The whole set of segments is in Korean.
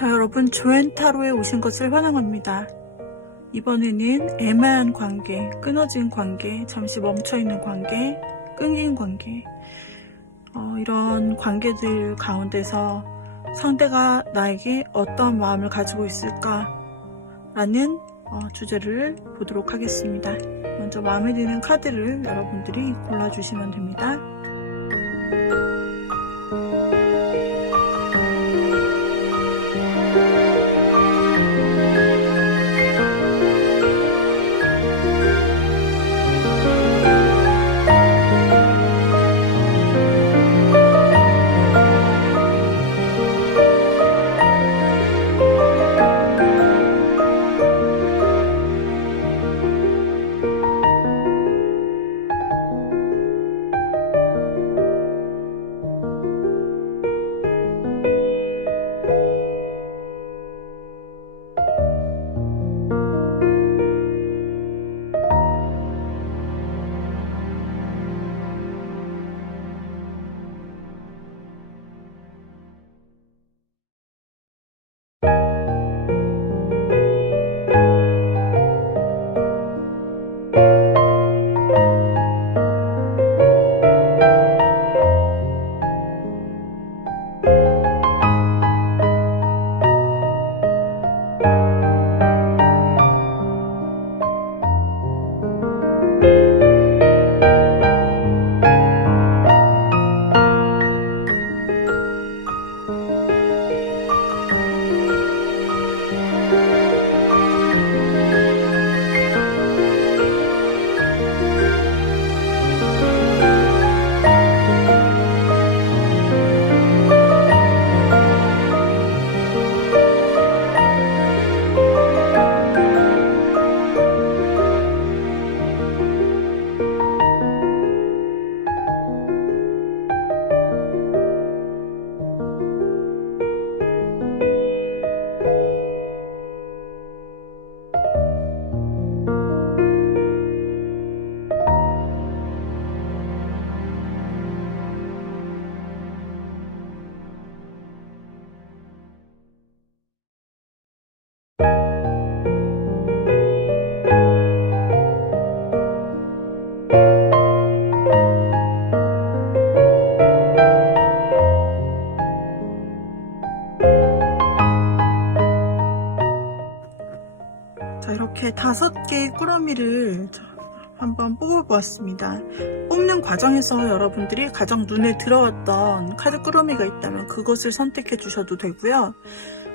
자, 여러분, 조앤타로에 오신 것을 환영합니다. 이번에는 애매한 관계, 끊어진 관계, 잠시 멈춰있는 관계, 끊긴 관계, 이런 관계들 가운데서 상대가 나에게 어떤 마음을 가지고 있을까 라는 주제를 보도록 하겠습니다. 먼저 마음에 드는 카드를 여러분들이 골라주시면 됩니다. 자, 이렇게 5개의 꾸러미를 한번 뽑아보았습니다. 뽑는 과정에서 여러분들이 가장 눈에 들어왔던 카드 꾸러미가 있다면 그것을 선택해 주셔도 되고요.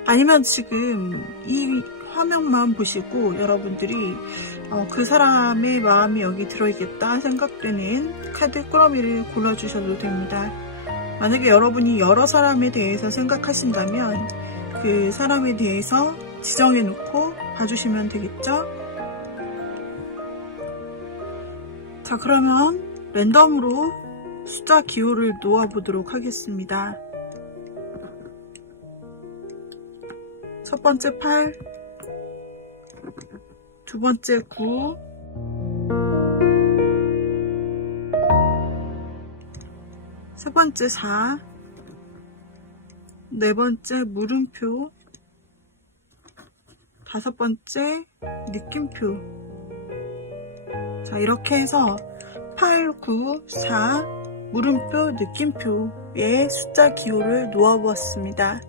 아니면 지금 이 화면만 보시고 여러분들이 그 사람의 마음이 여기 들어있겠다 생각되는 카드 꾸러미를 골라주셔도 됩니다. 만약에 여러분이 여러 사람에 대해서 생각하신다면 그 사람에 대해서 지정해 놓고 봐주시면 되겠죠? 자, 그러면 랜덤으로 숫자 기호를 놓아보도록 하겠습니다. 첫 번째 8, 두 번째 9, 세 번째 4, 네 번째 물음표, 다섯 번째 느낌표. 자, 이렇게 해서 8, 9, 4, 물음표, 느낌표의 숫자 기호를 놓아보았습니다.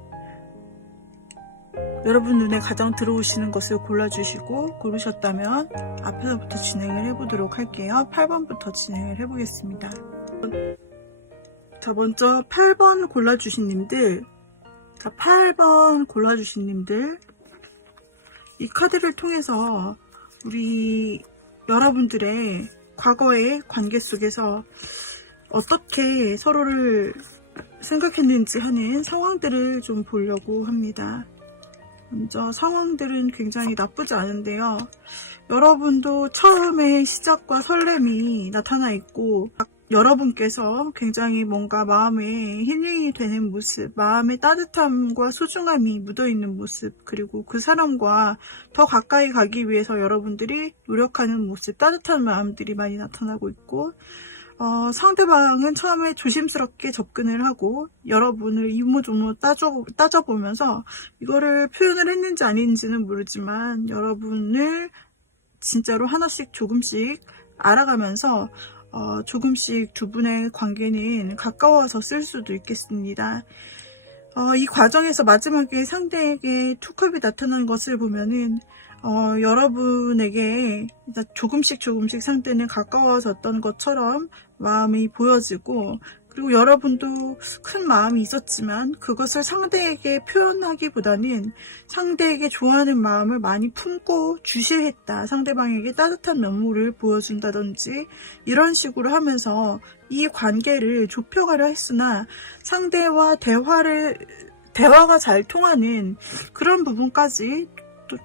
여러분 눈에 가장 들어오시는 것을 골라주시고 고르셨다면 앞에서부터 진행을 해보도록 할게요. 8번부터 진행을 해보겠습니다. 자, 먼저 8번 골라주신 님들, 자, 8번 골라주신 님들, 이 카드를 통해서 우리 여러분들의 과거의 관계 속에서 어떻게 서로를 생각했는지 하는 상황들을 좀 보려고 합니다. 먼저 상황들은 굉장히 나쁘지 않은데요. 여러분도 처음에 시작과 설렘이 나타나 있고 여러분께서 굉장히 뭔가 마음에 힐링이 되는 모습, 마음의 따뜻함과 소중함이 묻어있는 모습, 그리고 그 사람과 더 가까이 가기 위해서 여러분들이 노력하는 모습, 따뜻한 마음들이 많이 나타나고 있고 상대방은 처음에 조심스럽게 접근을 하고 여러분을 이모저모 따져보면서 이거를 표현을 했는지 아닌지는 모르지만 여러분을 진짜로 하나씩 조금씩 알아가면서 조금씩 두 분의 관계는 가까워서 쓸 수도 있겠습니다. 이 과정에서 마지막에 상대에게 투컵이 나타나는 것을 보면은 여러분에게 조금씩 상대는 가까워졌던 것처럼 마음이 보여지고, 그리고 여러분도 큰 마음이 있었지만 그것을 상대에게 표현하기보다는 상대에게 좋아하는 마음을 많이 품고 주시했다, 상대방에게 따뜻한 면모를 보여준다든지 이런 식으로 하면서 이 관계를 좁혀가려 했으나 상대와 대화가 잘 통하는 그런 부분까지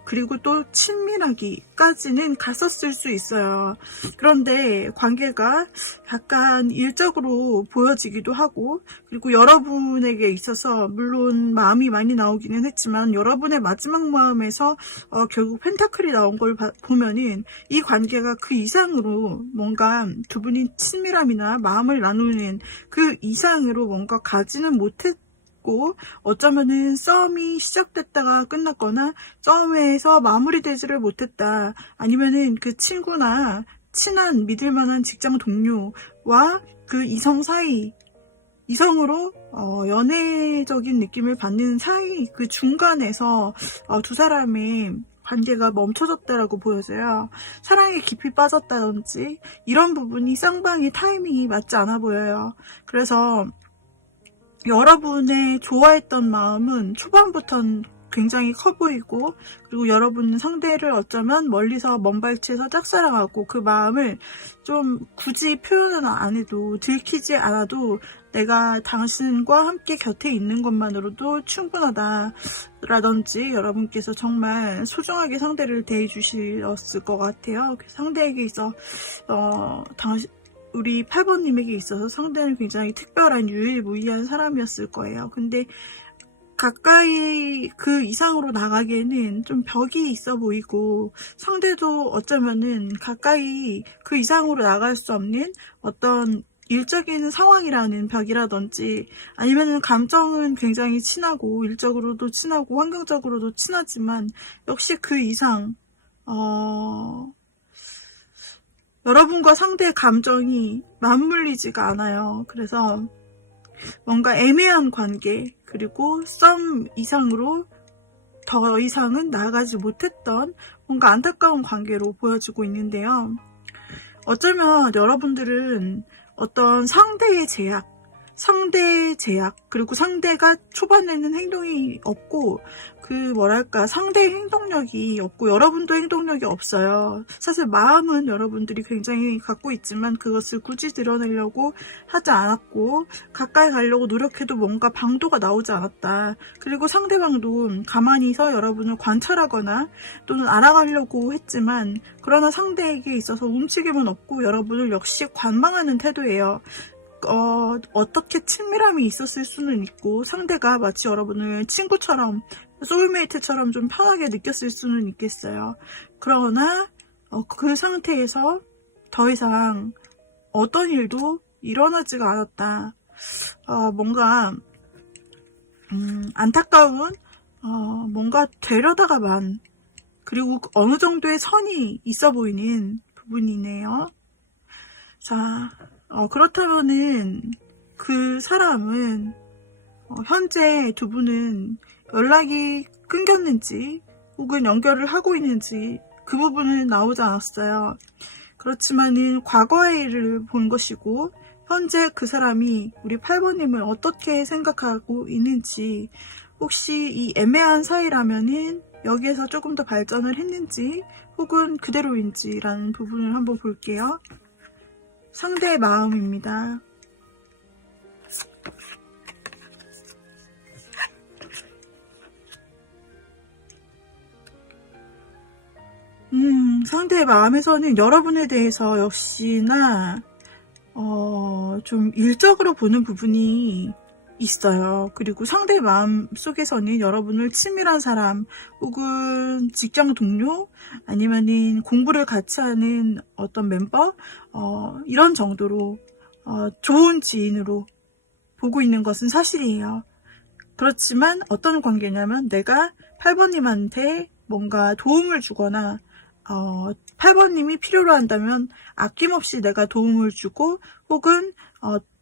그리고 또 친밀하기까지는 갔었을 수 있어요. 그런데 관계가 약간 일적으로 보여지기도 하고, 그리고 여러분에게 있어서 물론 마음이 많이 나오기는 했지만 여러분의 마지막 마음에서 결국 펜타클이 나온 걸 보면은 이 관계가 그 이상으로 뭔가 두 분이 친밀함이나 마음을 나누는 그 이상으로 뭔가 가지는 못했 어쩌면은 싸움이 시작됐다가 끝났거나 싸움에서 마무리되지를 못했다, 아니면은 그 친구나 친한 믿을만한 직장 동료와 그 이성으로 연애적인 느낌을 받는 사이 그 중간에서 두 사람의 관계가 멈춰졌다라고 보여져요. 사랑에 깊이 빠졌다든지 이런 부분이 쌍방의 타이밍이 맞지 않아 보여요. 그래서 여러분의 좋아했던 마음은 초반부터는 굉장히 커 보이고, 그리고 여러분은 상대를 어쩌면 멀리서 먼발치에서 짝사랑하고 그 마음을 좀 굳이 표현은 안 해도, 들키지 않아도 내가 당신과 함께 곁에 있는 것만으로도 충분하다 라든지 여러분께서 정말 소중하게 상대를 대해주셨을 것 같아요. 상대에게 있어 우리 8번님에게 있어서 상대는 굉장히 특별한 유일무이한 사람이었을 거예요. 근데 가까이 그 이상으로 나가기에는 좀 벽이 있어 보이고, 상대도 어쩌면은 가까이 그 이상으로 나갈 수 없는 어떤 일적인 상황이라는 벽이라든지, 아니면은 감정은 굉장히 친하고 일적으로도 친하고 환경적으로도 친하지만 역시 그 이상 여러분과 상대의 감정이 맞물리지가 않아요. 그래서 뭔가 애매한 관계, 그리고 썸 이상으로 더 이상은 나아가지 못했던 뭔가 안타까운 관계로 보여지고 있는데요. 어쩌면 여러분들은 어떤 상대의 제약, 그리고 상대가 초반에는 행동이 없고, 상대의 행동력이 없고 여러분도 행동력이 없어요. 사실 마음은 여러분들이 굉장히 갖고 있지만 그것을 굳이 드러내려고 하지 않았고, 가까이 가려고 노력해도 뭔가 방도가 나오지 않았다. 그리고 상대방도 가만히서 여러분을 관찰하거나 또는 알아가려고 했지만, 그러나 상대에게 있어서 움직임은 없고 여러분을 역시 관망하는 태도예요. 어떻게 친밀함이 있었을 수는 있고, 상대가 마치 여러분을 친구처럼, 소울메이트처럼 좀 편하게 느꼈을 수는 있겠어요. 그러나 그 상태에서 더 이상 어떤 일도 일어나지가 않았다. 뭔가 안타까운 뭔가 되려다가만, 그리고 어느 정도의 선이 있어 보이는 부분이네요. 자, 그렇다면은 그 사람은 현재 두 분은 연락이 끊겼는지 혹은 연결을 하고 있는지 그 부분은 나오지 않았어요. 그렇지만은 과거의 일을 본 것이고, 현재 그 사람이 우리 8번님을 어떻게 생각하고 있는지, 혹시 이 애매한 사이라면은 여기에서 조금 더 발전을 했는지 혹은 그대로인지 라는 부분을 한번 볼게요. 상대의 마음입니다. 상대의 마음에서는 여러분에 대해서 역시나 좀 일적으로 보는 부분이 있어요. 그리고 상대의 마음 속에서는 여러분을 친밀한 사람 혹은 직장 동료, 아니면은 공부를 같이 하는 어떤 멤버, 이런 정도로 좋은 지인으로 보고 있는 것은 사실이에요. 그렇지만 어떤 관계냐면 내가 8번님한테 뭔가 도움을 주거나 8번님이 필요로 한다면 아낌없이 내가 도움을 주고 혹은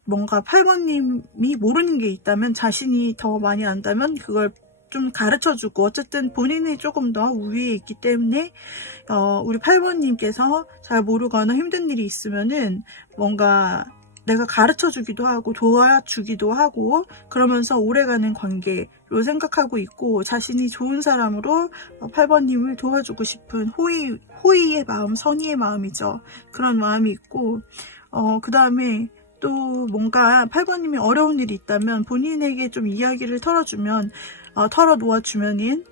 뭔가 8번님이 모르는 게 있다면 자신이 더 많이 안다면 그걸 좀 가르쳐주고 어쨌든 본인이 조금 더 우위에 있기 때문에 우리 8번님께서 잘 모르거나 힘든 일이 있으면은 뭔가 내가 가르쳐주기도 하고 도와주기도 하고 그러면서 오래가는 관계로 생각하고 있고 자신이 좋은 사람으로 8번님을 도와주고 싶은 호의의 마음, 선의의 마음이죠. 그런 마음이 있고 그 다음에 또 뭔가 8번님이 어려운 일이 있다면 본인에게 좀 이야기를 털어놓아주면은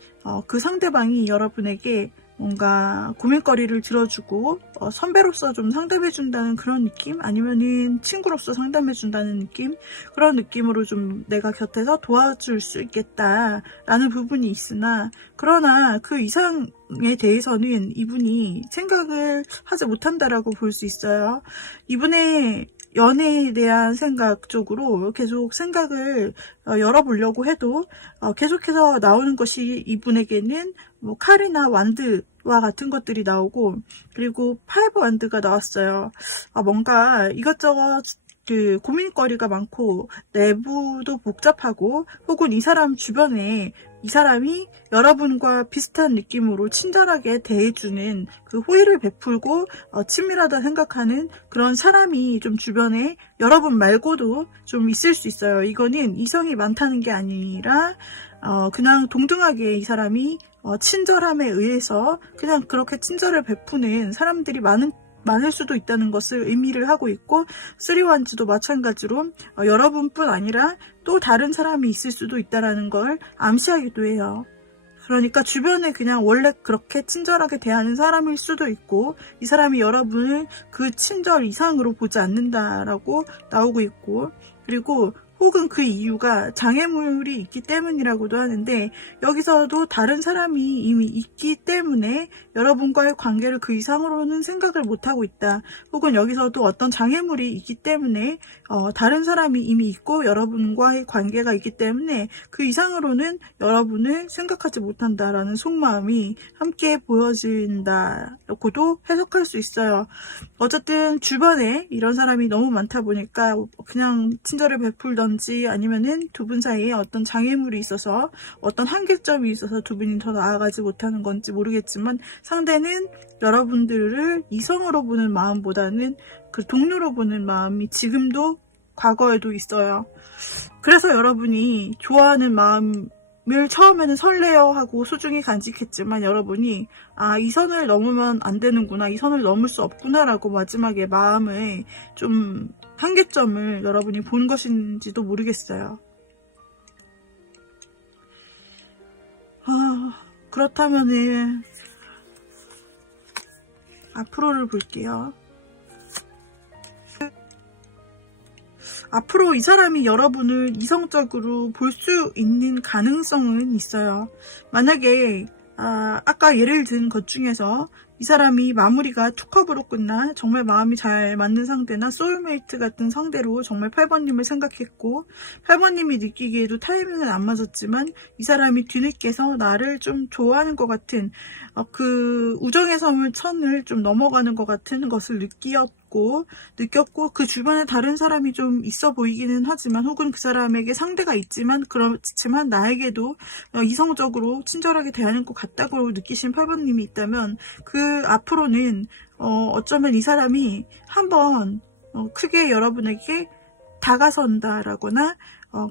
그 상대방이 여러분에게 뭔가 고민거리를 들어주고 선배로서 좀 상담해준다는 그런 느낌? 아니면은 친구로서 상담해준다는 느낌? 그런 느낌으로 좀 내가 곁에서 도와줄 수 있겠다라는 부분이 있으나 그러나 그 이상에 대해서는 이분이 생각을 하지 못한다라고 볼 수 있어요. 이분의 연애에 대한 생각 쪽으로 계속 생각을 열어보려고 해도 계속해서 나오는 것이 이분에게는 뭐 칼이나 완드와 같은 것들이 나오고 그리고 파이브 완드가 나왔어요. 뭔가 이것저것 그 고민거리가 많고 내부도 복잡하고 혹은 이 사람 주변에 이 사람이 여러분과 비슷한 느낌으로 친절하게 대해주는 그 호의를 베풀고 친밀하다 생각하는 그런 사람이 좀 주변에 여러분 말고도 좀 있을 수 있어요. 이거는 이성이 많다는 게 아니라 그냥 동등하게 이 사람이 친절함에 의해서 그냥 그렇게 친절을 베푸는 사람들이 많을 수도 있다는 것을 의미를 하고 있고 3원즈도 마찬가지로 여러분뿐 아니라 또 다른 사람이 있을 수도 있다는 걸 암시하기도 해요. 그러니까 주변에 그냥 원래 그렇게 친절하게 대하는 사람일 수도 있고 이 사람이 여러분을 그 친절 이상으로 보지 않는다라고 나오고 있고 그리고 혹은 그 이유가 장애물이 있기 때문이라고도 하는데 여기서도 다른 사람이 이미 있기 때문에 여러분과의 관계를 그 이상으로는 생각을 못하고 있다. 혹은 여기서도 어떤 장애물이 있기 때문에 다른 사람이 이미 있고 여러분과의 관계가 있기 때문에 그 이상으로는 여러분을 생각하지 못한다라는 속마음이 함께 보여진다고도 해석할 수 있어요. 어쨌든 주변에 이런 사람이 너무 많다 보니까 그냥 친절을 베풀던지 아니면은 두 분 사이에 어떤 장애물이 있어서 어떤 한계점이 있어서 두 분이 더 나아가지 못하는 건지 모르겠지만 상대는 여러분들을 이성으로 보는 마음보다는 그 동료로 보는 마음이 지금도 과거에도 있어요. 그래서 여러분이 좋아하는 마음을 처음에는 설레어 하고 소중히 간직했지만 여러분이 이 선을 넘으면 안 되는구나, 이 선을 넘을 수 없구나 라고 마지막에 마음의 좀 한계점을 여러분이 본 것인지도 모르겠어요. 그렇다면은 앞으로를 볼게요. 앞으로 이 사람이 여러분을 이성적으로 볼 수 있는 가능성은 있어요. 만약에 아까 예를 든 것 중에서 이 사람이 마무리가 투컵으로 끝나 정말 마음이 잘 맞는 상대나 소울메이트 같은 상대로 정말 8번님을 생각했고 8번님이 느끼기에도 타이밍은 안 맞았지만 이 사람이 뒤늦게서 나를 좀 좋아하는 것 같은 그 우정의 선을 좀 넘어가는 것 같은 것을 느꼈고 그 주변에 다른 사람이 좀 있어 보이기는 하지만 혹은 그 사람에게 상대가 있지만 그렇지만 나에게도 이성적으로 친절하게 대하는 것 같다고 느끼신 8번님이 있다면 그 앞으로는 어쩌면 이 사람이 한번 크게 여러분에게 다가선다라거나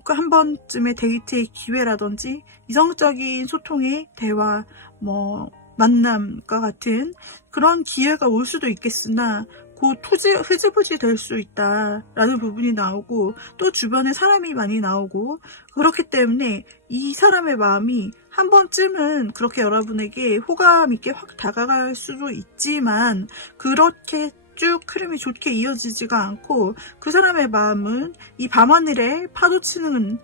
그 한 번쯤의 데이트의 기회라든지 이성적인 소통의 대화 만남과 같은 그런 기회가 올 수도 있겠으나 곧 흐지부지 될 수 있다라는 부분이 나오고 또 주변에 사람이 많이 나오고 그렇기 때문에 이 사람의 마음이 한 번쯤은 그렇게 여러분에게 호감 있게 확 다가갈 수도 있지만 그렇게 쭉 흐름이 좋게 이어지지가 않고 그 사람의 마음은 이 밤하늘에 파도치는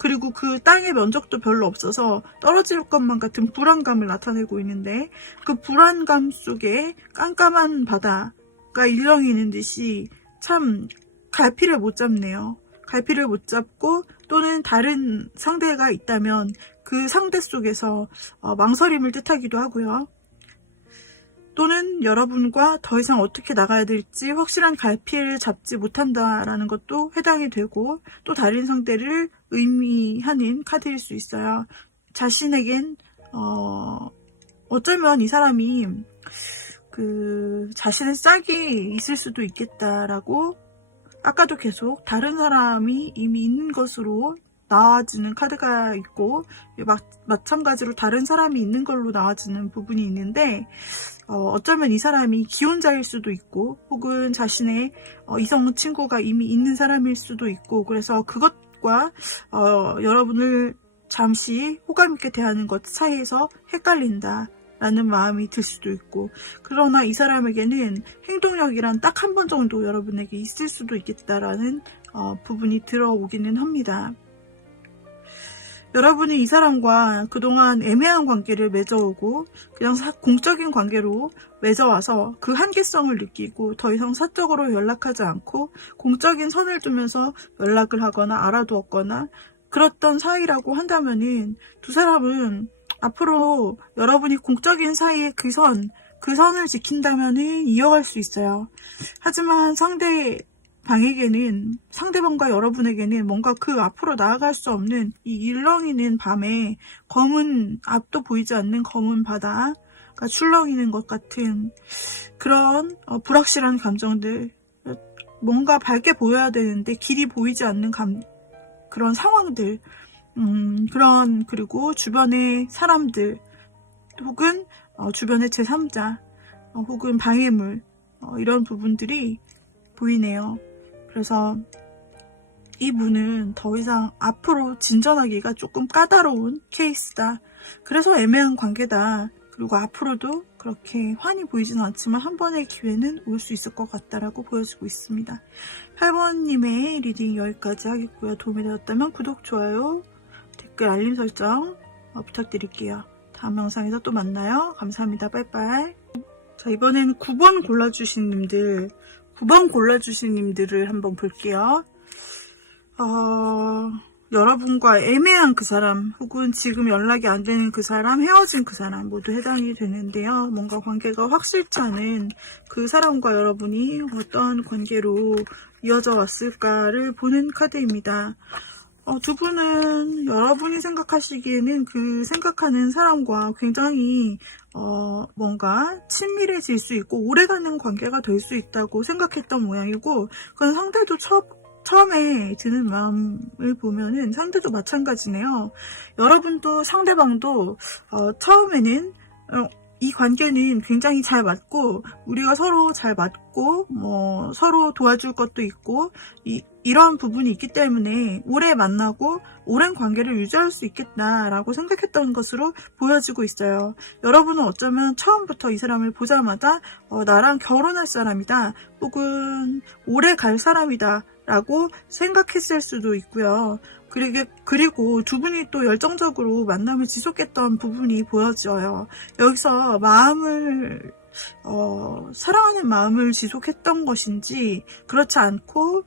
그리고 그 땅의 면적도 별로 없어서 떨어질 것만 같은 불안감을 나타내고 있는데 그 불안감 속에 깜깜한 바다가 일렁이는 듯이 참 갈피를 못 잡네요. 갈피를 못 잡고 또는 다른 상대가 있다면 그 상대 속에서 망설임을 뜻하기도 하고요. 또는 여러분과 더 이상 어떻게 나가야 될지 확실한 갈피를 잡지 못한다라는 것도 해당이 되고, 또 다른 상대를 의미하는 카드일 수 있어요. 자신에겐 어쩌면 이 사람이 그 자신의 짝이 있을 수도 있겠다라고, 아까도 계속 다른 사람이 이미 있는 것으로 나와지는 카드가 있고, 마찬가지로 다른 사람이 있는 걸로 나와지는 부분이 있는데, 어쩌면 이 사람이 기혼자일 수도 있고, 혹은 자신의 이성 친구가 이미 있는 사람일 수도 있고, 그래서 그것과 여러분을 잠시 호감 있게 대하는 것 사이에서 헷갈린다 라는 마음이 들 수도 있고, 그러나 이 사람에게는 행동력이란 딱 한 번 정도 여러분에게 있을 수도 있겠다라는 부분이 들어오기는 합니다. 여러분이 이 사람과 그동안 애매한 관계를 맺어오고 그냥 공적인 관계로 맺어와서 그 한계성을 느끼고 더 이상 사적으로 연락하지 않고 공적인 선을 두면서 연락을 하거나 알아두었거나 그랬던 사이라고 한다면은, 두 사람은 앞으로 여러분이 공적인 사이의 그 선을 지킨다면은 이어갈 수 있어요. 하지만 상대방과 여러분에게는 뭔가 그 앞으로 나아갈 수 없는 이 일렁이는 밤에 앞도 보이지 않는 검은 바다가 출렁이는 것 같은 그런 불확실한 감정들, 뭔가 밝게 보여야 되는데 길이 보이지 않는 그런 상황들, 그리고 주변의 사람들, 혹은 주변의 제3자, 혹은 방해물, 이런 부분들이 보이네요. 그래서 이분은 더 이상 앞으로 진전하기가 조금 까다로운 케이스다. 그래서 애매한 관계다. 그리고 앞으로도 그렇게 환히 보이지는 않지만 한 번의 기회는 올 수 있을 것 같다라고 보여지고 있습니다. 8번님의 리딩 여기까지 하겠고요. 도움이 되었다면 구독, 좋아요, 댓글, 알림 설정 부탁드릴게요. 다음 영상에서 또 만나요. 감사합니다. 빠이빠이. 자, 이번에는 9번 골라주신 님들을 한번 볼게요. 여러분과 애매한 그 사람, 혹은 지금 연락이 안 되는 그 사람, 헤어진 그 사람 모두 해당이 되는데요. 뭔가 관계가 확실치 않은 그 사람과 여러분이 어떤 관계로 이어져 왔을까를 보는 카드입니다. 두 분은 여러분이 생각하시기에는 그 생각하는 사람과 굉장히 뭔가 친밀해질 수 있고 오래가는 관계가 될 수 있다고 생각했던 모양이고, 그건 상대도 처음에 드는 마음을 보면은 상대도 마찬가지네요. 여러분도 상대방도 처음에는 이 관계는 굉장히 잘 맞고, 우리가 서로 잘 맞고 서로 도와줄 것도 있고 이런 부분이 있기 때문에 오래 만나고 오랜 관계를 유지할 수 있겠다라고 생각했던 것으로 보여지고 있어요. 여러분은 어쩌면 처음부터 이 사람을 보자마자 나랑 결혼할 사람이다, 혹은 오래 갈 사람이다 라고 생각했을 수도 있고요. 그리고 두 분이 또 열정적으로 만남을 지속했던 부분이 보여져요. 여기서 사랑하는 마음을 지속했던 것인지, 그렇지 않고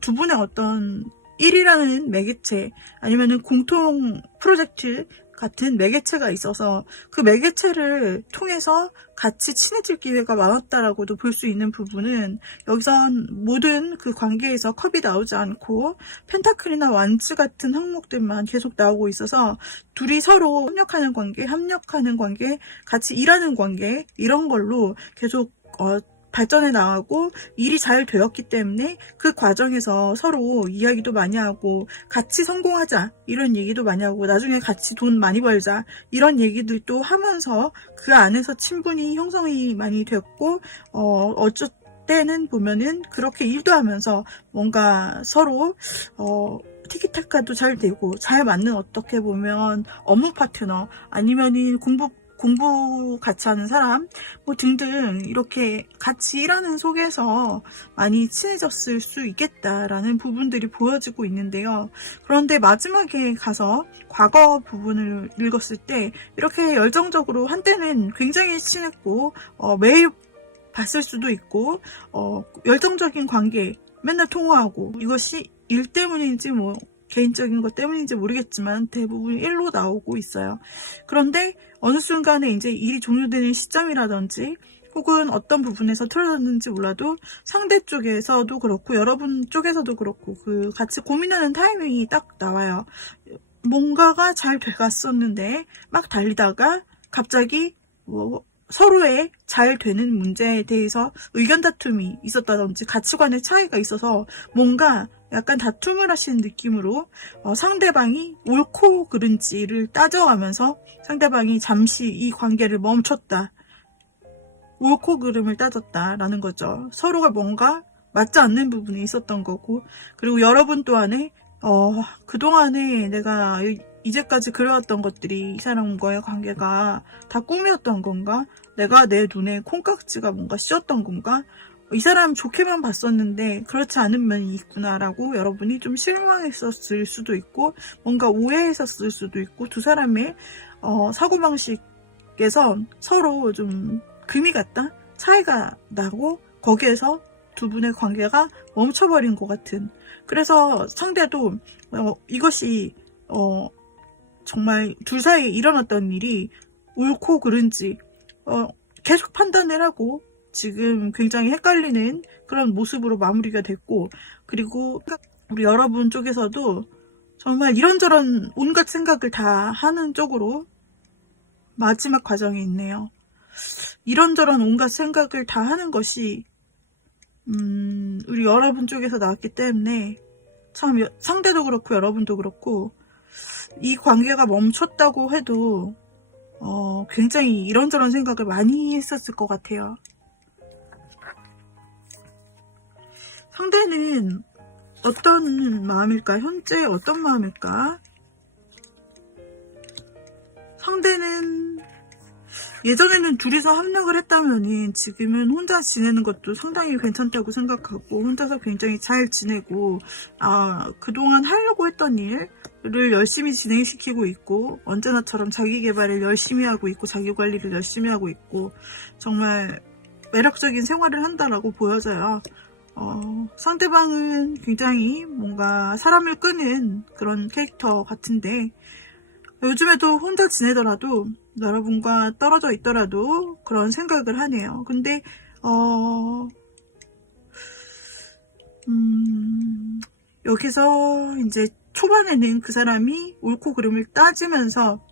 두 분의 어떤 일이라는 매개체, 아니면은 공통 프로젝트 같은 매개체가 있어서 그 매개체를 통해서 같이 친해질 기회가 많았다라고도 볼 수 있는 부분은, 여기선 모든 그 관계에서 컵이 나오지 않고 펜타클이나 완즈 같은 항목들만 계속 나오고 있어서 둘이 서로 협력하는 관계, 같이 일하는 관계, 이런 걸로 계속 발전해 나가고 일이 잘 되었기 때문에 그 과정에서 서로 이야기도 많이 하고 같이 성공하자 이런 얘기도 많이 하고 나중에 같이 돈 많이 벌자 이런 얘기들도 하면서 그 안에서 친분이 형성이 많이 됐고, 어쩔 때는 보면은 그렇게 일도 하면서 뭔가 서로 티키타카도 잘 되고 잘 맞는, 어떻게 보면 업무 파트너, 아니면은 공부 같이 하는 사람 등등, 이렇게 같이 일하는 속에서 많이 친해졌을 수 있겠다라는 부분들이 보여지고 있는데요. 그런데 마지막에 가서 과거 부분을 읽었을 때 이렇게 열정적으로 한때는 굉장히 친했고 매일 봤을 수도 있고, 열정적인 관계, 맨날 통화하고, 이것이 일 때문인지 뭐 개인적인 것 때문인지 모르겠지만 대부분 일로 나오고 있어요. 그런데 어느 순간에 이제 일이 종료되는 시점이라든지 혹은 어떤 부분에서 틀어졌는지 몰라도 상대 쪽에서도 그렇고 여러분 쪽에서도 그렇고 그 같이 고민하는 타이밍이 딱 나와요. 뭔가가 잘 돼갔었는데 막 달리다가 갑자기 뭐 서로의 잘 되는 문제에 대해서 의견 다툼이 있었다든지 가치관의 차이가 있어서 뭔가 약간 다툼을 하시는 느낌으로 상대방이 옳고 그른지를 따져가면서 상대방이 잠시 이 관계를 멈췄다. 옳고 그름을 따졌다라는 거죠. 서로가 뭔가 맞지 않는 부분이 있었던 거고, 그리고 여러분 또한에 그동안에 내가 이제까지 그려왔던 것들이 이 사람과의 관계가 다 꿈이었던 건가? 내가 내 눈에 콩깍지가 뭔가 씌었던 건가? 이 사람 좋게만 봤었는데 그렇지 않은 면이 있구나라고 여러분이 좀 실망했었을 수도 있고 뭔가 오해했었을 수도 있고 두 사람의 사고방식에서 서로 좀 금이 같다? 차이가 나고 거기에서 두 분의 관계가 멈춰버린 것 같은, 그래서 상대도 이것이 정말 둘 사이에 일어났던 일이 옳고 그른지 계속 판단을 하고 지금 굉장히 헷갈리는 그런 모습으로 마무리가 됐고, 그리고 우리 여러분 쪽에서도 정말 이런저런 온갖 생각을 다 하는 쪽으로 마지막 과정에 있네요. 이런저런 온갖 생각을 다 하는 것이 우리 여러분 쪽에서 나왔기 때문에 참 상대도 그렇고 여러분도 그렇고 이 관계가 멈췄다고 해도 굉장히 이런저런 생각을 많이 했었을 것 같아요. 상대는 어떤 마음일까? 현재 어떤 마음일까? 상대는 예전에는 둘이서 합력을 했다면은 지금은 혼자 지내는 것도 상당히 괜찮다고 생각하고 혼자서 굉장히 잘 지내고 그동안 하려고 했던 일을 열심히 진행시키고 있고 언제나처럼 자기 개발을 열심히 하고 있고 자기 관리를 열심히 하고 있고 정말 매력적인 생활을 한다라고 보여져요. 상대방은 굉장히 뭔가 사람을 끄는 그런 캐릭터 같은데 요즘에도 혼자 지내더라도 여러분과 떨어져 있더라도 그런 생각을 하네요. 근데 여기서 이제 초반에는 그 사람이 옳고 그름을 따지면서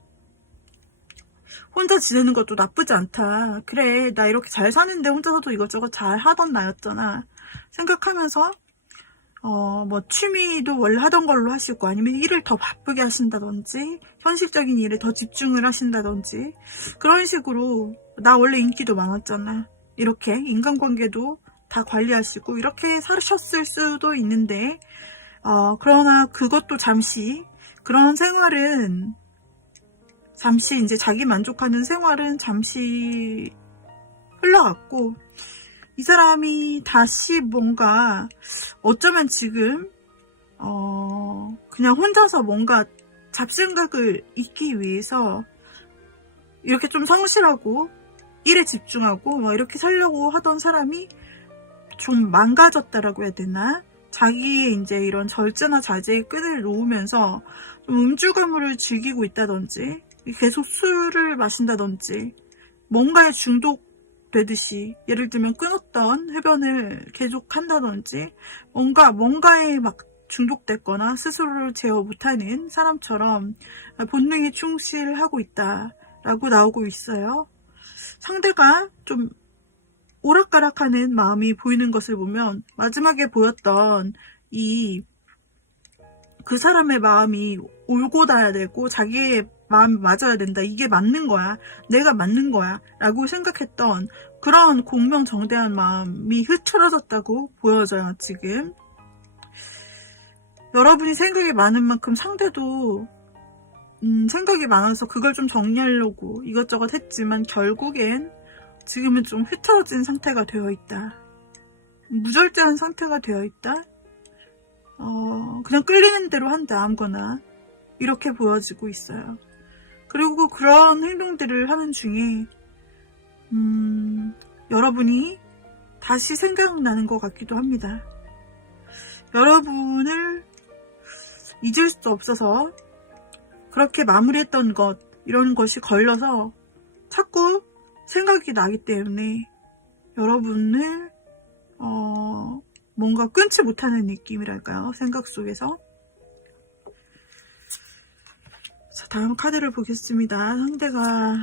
혼자 지내는 것도 나쁘지 않다. 그래, 나 이렇게 잘 사는데 혼자서도 이것저것 잘 하던 나였잖아. 생각하면서 뭐 취미도 원래 하던 걸로 하시고 아니면 일을 더 바쁘게 하신다든지 현실적인 일에 더 집중을 하신다든지 그런 식으로 나 원래 인기도 많았잖아. 이렇게 인간관계도 다 관리하시고 이렇게 사셨을 수도 있는데 그러나 그것도 잠시 그런 생활은 잠시 이제 자기 만족하는 생활은 잠시 흘러갔고 이 사람이 다시 뭔가 어쩌면 지금 그냥 혼자서 뭔가 잡생각을 잊기 위해서 이렇게 좀 성실하고 일에 집중하고 뭐 이렇게 살려고 하던 사람이 좀 망가졌다라고 해야 되나? 자기의 이제 이런 절제나 자제의 끈을 놓으면서 좀 음주가물을 즐기고 있다든지 계속 술을 마신다든지 뭔가에 중독되듯이 예를 들면 끊었던 흡연을 계속 한다든지 뭔가에 막 중독됐거나 스스로를 제어 못하는 사람처럼 본능에 충실하고 있다라고 나오고 있어요. 상대가 좀 오락가락하는 마음이 보이는 것을 보면 마지막에 보였던 그 사람의 마음이 올고 닿아야 되고 자기의 마음이 맞아야 된다. 이게 맞는 거야. 내가 맞는 거야. 라고 생각했던 그런 공명정대한 마음이 흐트러졌다고 보여져요. 지금. 여러분이 생각이 많은 만큼 상대도 생각이 많아서 그걸 좀 정리하려고 이것저것 했지만 결국엔 지금은 좀 흐트러진 상태가 되어 있다. 무절제한 상태가 되어 있다. 그냥 끌리는 대로 한다. 아무거나. 이렇게 보여지고 있어요. 그리고 그런 행동들을 하는 중에 여러분이 다시 생각나는 것 같기도 합니다. 여러분을 잊을 수 없어서 그렇게 마무리했던 것, 이런 것이 걸려서 자꾸 생각이 나기 때문에 여러분을 뭔가 끊지 못하는 느낌이랄까요? 생각 속에서. 자, 다음 카드를 보겠습니다. 상대가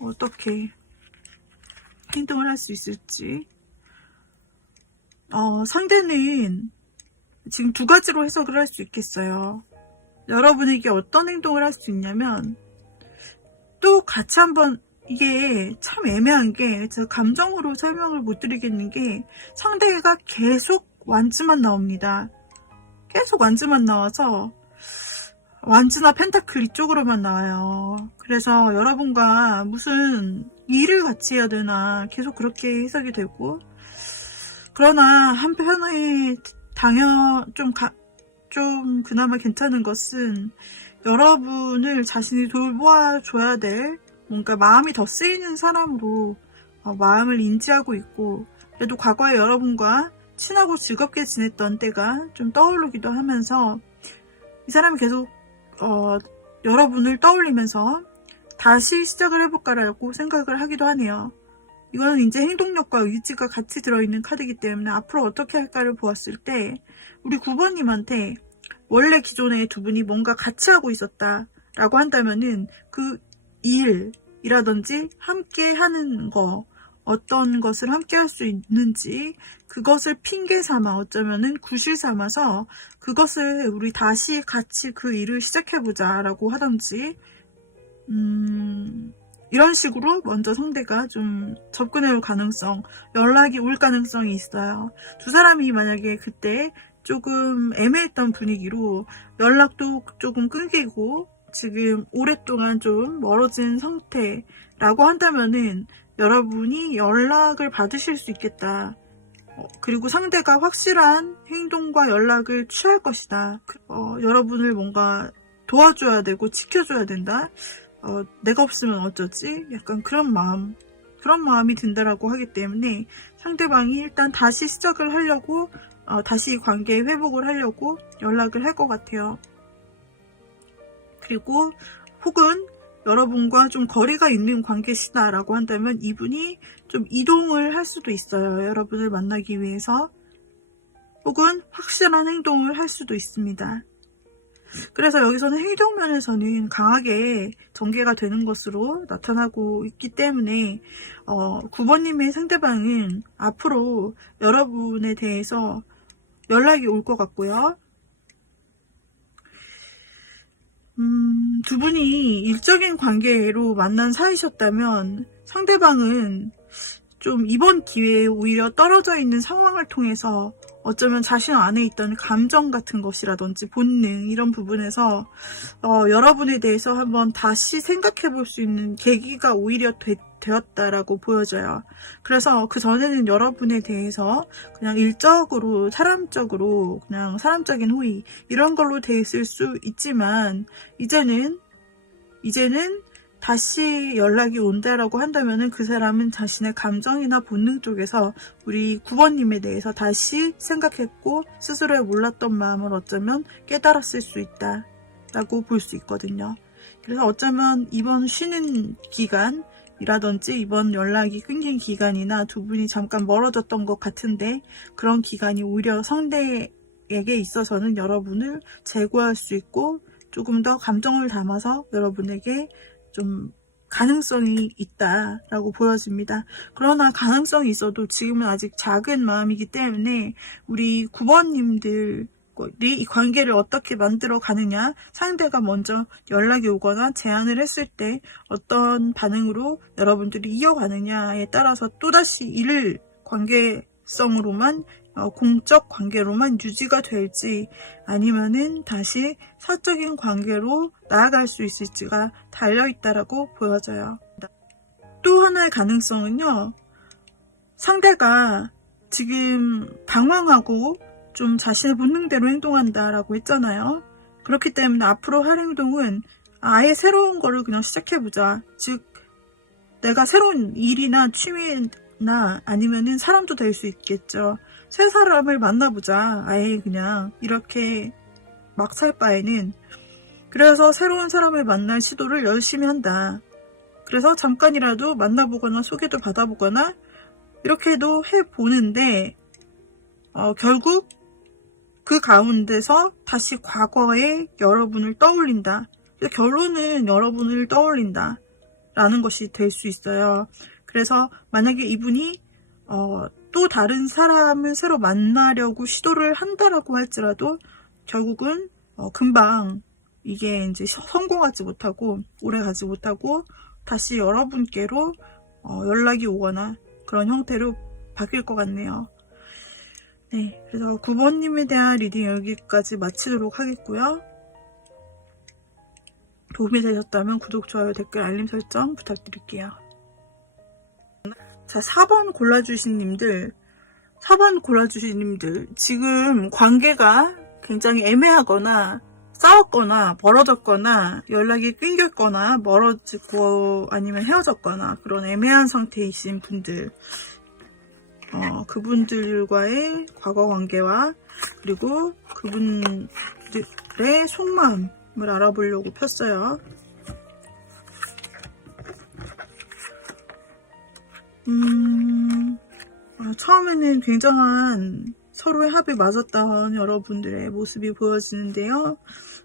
어떻게 행동을 할 수 있을지. 상대는 지금 두 가지로 해석을 할 수 있겠어요. 여러분에게 어떤 행동을 할 수 있냐면, 또 같이 한번, 이게 참 애매한 게, 제가 감정으로 설명을 못 드리겠는 게, 상대가 계속 완즈만 나옵니다. 계속 완즈만 나와서, 완즈나 펜타클 이쪽으로만 나와요. 그래서 여러분과 무슨 일을 같이 해야 되나, 계속 그렇게 해석이 되고, 그러나 한편에 좀 그나마 괜찮은 것은 여러분을 자신이 돌봐줘야 될 뭔가 마음이 더 쓰이는 사람으로 마음을 인지하고 있고, 그래도 과거에 여러분과 친하고 즐겁게 지냈던 때가 좀 떠오르기도 하면서 이 사람이 계속 여러분을 떠올리면서 다시 시작을 해볼까라고 생각을 하기도 하네요. 이거는 이제 행동력과 의지가 같이 들어있는 카드이기 때문에 앞으로 어떻게 할까를 보았을 때 우리 9번님한테 원래 기존에 두 분이 뭔가 같이 하고 있었다라고 한다면은 그 일이라든지 함께 하는 거, 어떤 것을 함께 할 수 있는지 그것을 핑계 삼아 어쩌면은 구실 삼아서 그것을 우리 다시 같이 그 일을 시작해보자 라고 하던지 이런 식으로 먼저 상대가 좀 접근해올 가능성, 연락이 올 가능성이 있어요. 두 사람이 만약에 그때 조금 애매했던 분위기로 연락도 조금 끊기고 지금 오랫동안 좀 멀어진 상태라고 한다면은 여러분이 연락을 받으실 수 있겠다. 그리고 상대가 확실한 행동과 연락을 취할 것이다. 여러분을 뭔가 도와줘야 되고 지켜줘야 된다. 내가 없으면 어쩌지? 약간 그런 마음이 든다라고 하기 때문에 상대방이 일단 다시 시작을 하려고, 다시 관계 회복을 하려고 연락을 할 것 같아요. 그리고 혹은 여러분과 좀 거리가 있는 관계시다라고 한다면 이분이 좀 이동을 할 수도 있어요. 여러분을 만나기 위해서. 혹은 확실한 행동을 할 수도 있습니다. 그래서 여기서는 행동면에서는 강하게 전개가 되는 것으로 나타나고 있기 때문에 9번님의 상대방은 앞으로 여러분에 대해서 연락이 올 것 같고요. 두 분이 일적인 관계로 만난 사이셨다면 상대방은 좀 이번 기회에 오히려 떨어져 있는 상황을 통해서 어쩌면 자신 안에 있던 감정 같은 것이라든지 본능 이런 부분에서 여러분에 대해서 한번 다시 생각해 볼 수 있는 계기가 오히려 되었다라고 보여져요. 그래서 그 전에는 여러분에 대해서 그냥 일적으로 사람적으로 그냥 사람적인 호의 이런 걸로 돼 있을 수 있지만 이제는 다시 연락이 온다라고 한다면은 그 사람은 자신의 감정이나 본능 쪽에서 우리 9번님에 대해서 다시 생각했고 스스로의 몰랐던 마음을 어쩌면 깨달았을 수 있다라고 볼 수 있거든요. 그래서 어쩌면 이번 쉬는 기간이라든지 이번 연락이 끊긴 기간이나 두 분이 잠깐 멀어졌던 것 같은데 그런 기간이 오히려 상대에게 있어서는 여러분을 제거할 수 있고 조금 더 감정을 담아서 여러분에게 좀 가능성이 있다라고 보여집니다. 그러나 가능성이 있어도 지금은 아직 작은 마음이기 때문에 우리 9번님들이 이 관계를 어떻게 만들어 가느냐, 상대가 먼저 연락이 오거나 제안을 했을 때 어떤 반응으로 여러분들이 이어가느냐에 따라서 또다시 이를 관계성으로만 공적 관계로만 유지가 될지 아니면은 다시 사적인 관계로 나아갈 수 있을지가 달려있다라고 보여져요. 또 하나의 가능성은요, 상대가 지금 방황하고 좀 자신의 본능대로 행동한다라고 했잖아요. 그렇기 때문에 앞으로 할 행동은 아예 새로운 거를 그냥 시작해보자. 즉 내가 새로운 일이나 취미 아니면은 사람도 될 수 있겠죠. 새 사람을 만나보자. 아예 그냥 이렇게 막 살 바에는. 그래서 새로운 사람을 만날 시도를 열심히 한다. 그래서 잠깐이라도 만나보거나 소개도 받아보거나 이렇게도 해보는데 결국 그 가운데서 다시 과거의 여러분을 떠올린다. 결론은 여러분을 떠올린다 라는 것이 될 수 있어요. 그래서 만약에 이분이 또 다른 사람을 새로 만나려고 시도를 한다라고 할지라도 결국은 금방 이게 이제 성공하지 못하고 오래 가지 못하고 다시 여러분께로 연락이 오거나 그런 형태로 바뀔 것 같네요. 네, 그래서 9번님에 대한 리딩 여기까지 마치도록 하겠고요. 도움이 되셨다면 구독, 좋아요, 댓글, 알림 설정 부탁드릴게요. 자, 4번 골라주신 님들 지금 관계가 굉장히 애매하거나 싸웠거나 멀어졌거나 연락이 끊겼거나 멀어지고 아니면 헤어졌거나 그런 애매한 상태이신 분들, 그분들과의 과거 관계와 그리고 그분들의 속마음을 알아보려고 폈어요. 처음에는 굉장한 서로의 합이 맞았던 여러분들의 모습이 보여지는데요.